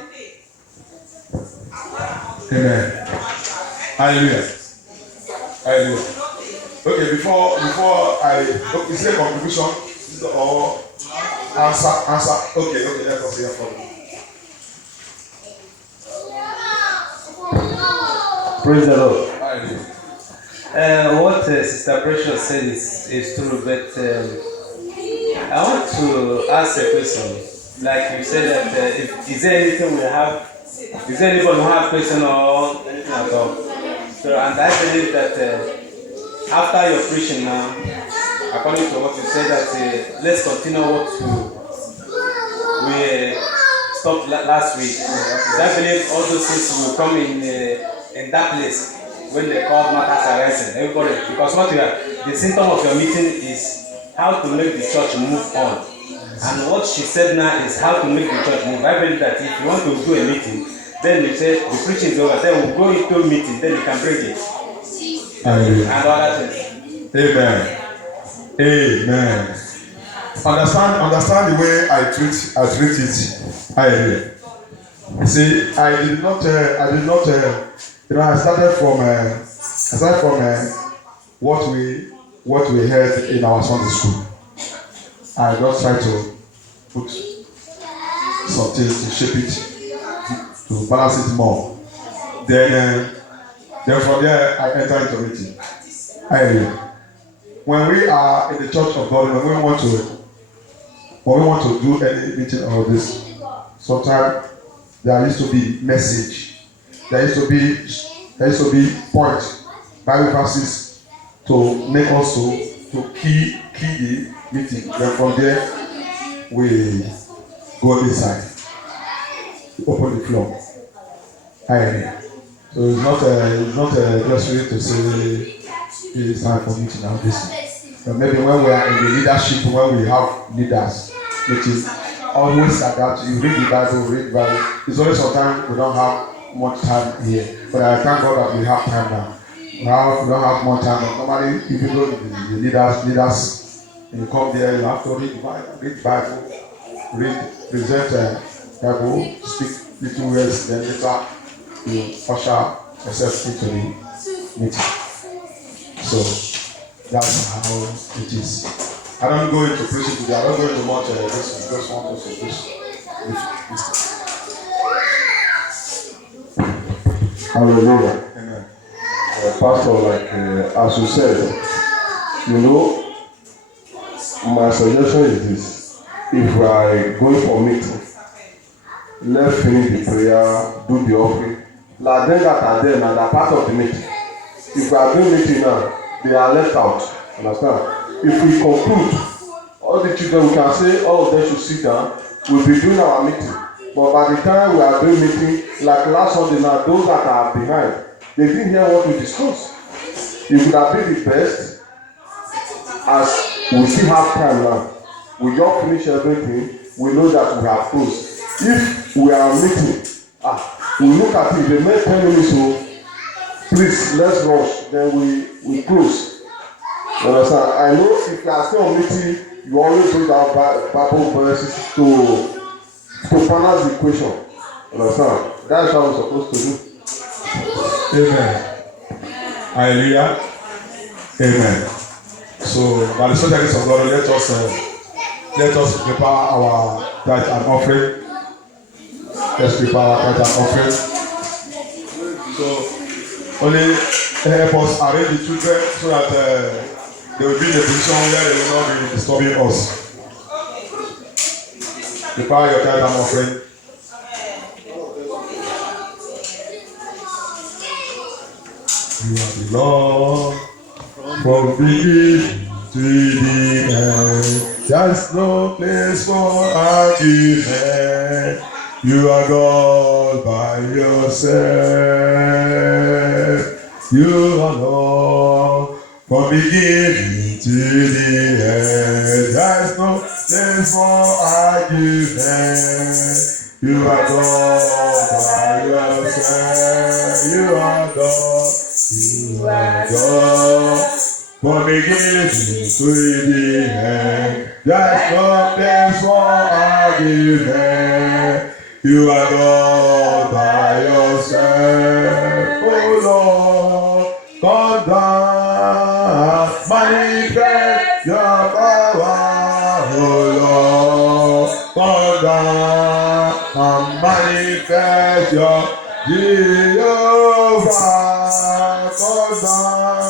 Amen. Hallelujah. Hallelujah. Okay, before I is there a contribution or answer? Okay, let us hear from you. Praise the Lord. Hallelujah. What Sister Precious said is true, but I want to ask a question. Like you said that is there anything we have? Is there anybody who have question or anything at all? So, and I believe that after your preaching now, according to what you said, that let's continue what we stopped last week. I believe all those things will come in that place when they call matters arising. Everybody, because what the symptom of your meeting is how to make the church move on. And what she said now is how to make the church move. I believe that if you want to do a meeting, then you say the preaching is over, then we'll go into a meeting, then you can bring it. Hallelujah. And other things. Amen. Amen. Understand the way I treat it. Hallelujah. See, I did not. I started from what we heard in our Sunday school. I just try to put something to shape it, to balance it more. Then from there I enter into meeting. Hallelujah. When we are in the church of God, when we want to do any meeting or this, sometimes there used to be message. There used to be point, Bible verses to make us to key the meeting. Then from there we go inside, open the floor. Hallelujah. So it's not necessary to say it's time for meeting now. This, but maybe when we are in the leadership, when we have leaders, which is always like that. You read the Bible. It's always sometimes we don't have much time here, but I thank God that we have time now. We don't have more time. But normally, even though the leaders, when you come there, you have to read the Bible, present Bible, speak little words, then later you usher yourself into the meeting. So that's how it is. I don't go into preaching today. I don't go into much. Just want us to preach. Hallelujah. Amen. Pastor, as you said, my suggestion is this. If we are going for meeting, let's finish the prayer, do the offering. Like them that are there now, they're part of the meeting. If we are doing meeting now, they are left out. Understand? If we conclude, all the children, we can say all of them should sit down. We'll be doing our meeting. But by the time we are doing meeting, like last Sunday now, those that are behind, they didn't hear what we discussed. It would have been the best, as we still have time now. We just finish everything. We know that we have closed. If we are meeting, we look at it, they make 10 minutes, so please, let's rush. Then we close. You understand? I know if you are still on meeting, you always bring out Bible verses to balance the equation. You understand? That's how we're supposed to do. Amen. Hallelujah. Amen. So, by the soldiers of God, let us prepare our tithe and offering. Let's prepare our tithe and offering. So, only help us arrange the children so that they will be in a position where they will not be disturbing us. Prepare your tithe and offering. You are the Lord from beginning to the end. There's no place for argument. You are God by yourself. You are Lord from beginning to the end. There's no place for argument. You are God by yourself. You are God. You are God. From beginning to the end, there's no place for argument. You are God by yourself, oh Lord. Come down, manifest your power, oh Lord. Come down and manifest your Jehovah. Come down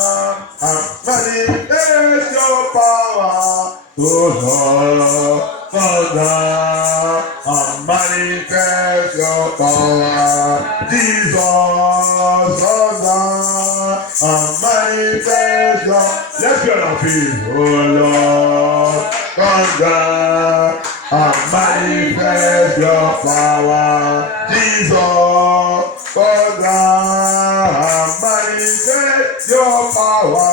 and manifest your power, oh Lord. Come down and manifest your power, Jesus. Come down and manifest your. Let's get on feet, oh Lord. Come down and manifest your power, Jesus. Come down and manifest your power,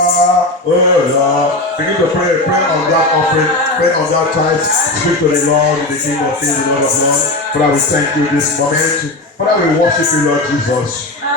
oh Lord. Begin to pray on that offering, pray on that tithe. Speak to the Lord, the King of Kings, the Lord of Lords. Father, we thank you this moment. Father, we worship you, Lord Jesus.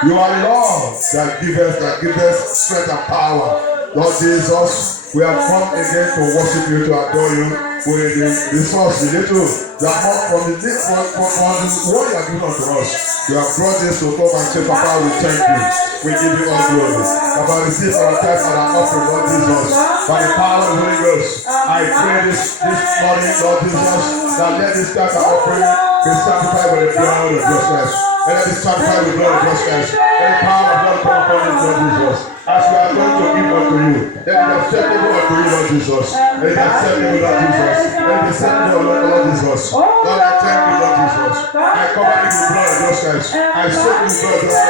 You are the Lord that gives strength and power. Lord Jesus, we have come again to worship you, to adore you. With the source, the little, that from the what you have given unto us. You have brought this to come and say, Papa, we thank you. We give you all glory. Papa, receive our tithe and our offering, Lord Jesus. By the power of the Holy Ghost, I pray this morning, Lord Jesus, that let this tithe and offering be sanctified with the blood of Jesus. And let this sanctified with the blood of Jesus. Let the power of God come upon you, Lord Jesus. As we are going to give unto you, let it be acceptable unto you, Lord Jesus. Let it be acceptable, Lord Jesus. Let it be acceptable, Lord Jesus. Lord, I thank you, Lord Jesus. I cover you with the blood of Jesus. I soak you with the blood of Jesus.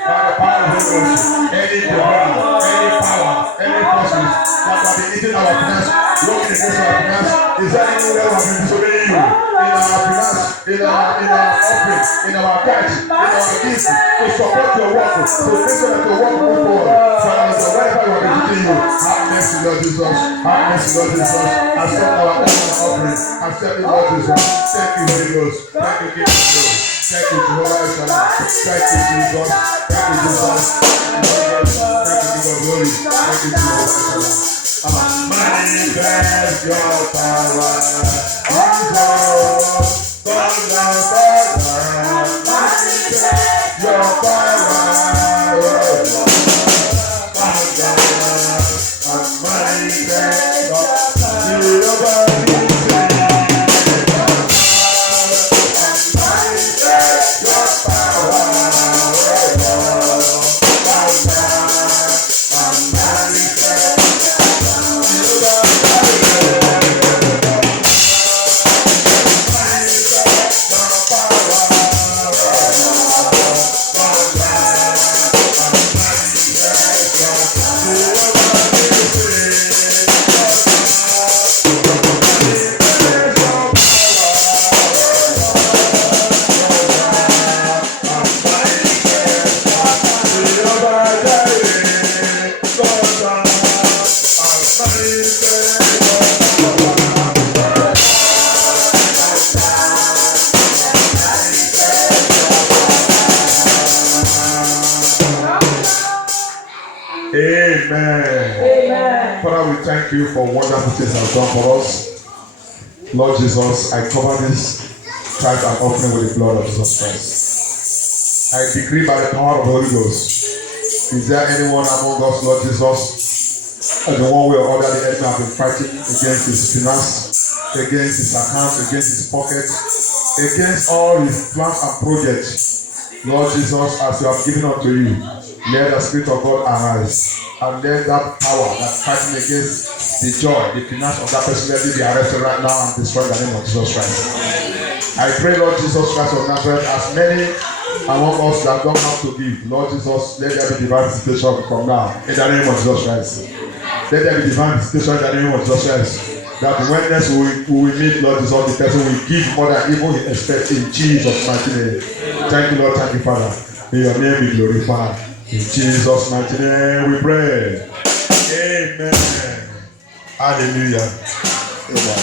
By the power of the Holy Ghost, any demon, any power, any forces that have been eating our finance, working against our finance, is there anywhere we have been disobeying you? In our finance, in our offering, in our tithes, in our gifts, to support your work, to make sure that your work move forward. Father, wherever we have been eating you, have mercy, Lord Jesus. Have mercy, Lord Jesus. Accept our offering. Accept it, Lord Jesus. Thank you, Holy Ghost. Thank you, King of Glory. Thank you, Jehovah Shalom. Thank you, Jesus. Thank you, Jesus. Thank you, King of Glory. Thank you, Jehovah Shalom. Manifest your power, Jesus. Come down, manifest your power, come down. Amen. Father, we thank you for wonderful things you have done for us. Lord Jesus, I cover this tithe and offering with the blood of Jesus Christ. I decree by the power of the Holy Ghost. Is there anyone among us, Lord Jesus, and the one way or other the enemy have been fighting against his finance, against his account, against his pocket, against all his plans and projects? Lord Jesus, as you have given unto you, let the Spirit of God arise, and let that power that fighting against the joy, the finance of that person, let it be arrested right now and destroyed in the name of Jesus Christ. I pray, Lord Jesus Christ of Nazareth, as many among us that don't have to give, Lord Jesus, let there be divine visitation from now in the name of Jesus Christ. Let there be divine visitation in the name of Jesus Christ. That when next we will meet, Lord Jesus, the person will give more than even he expects in Jesus' mighty name. Thank you, Lord. Thank you, Father. May your name be glorified. In Jesus' mighty name we pray. Amen. Hallelujah. Amen.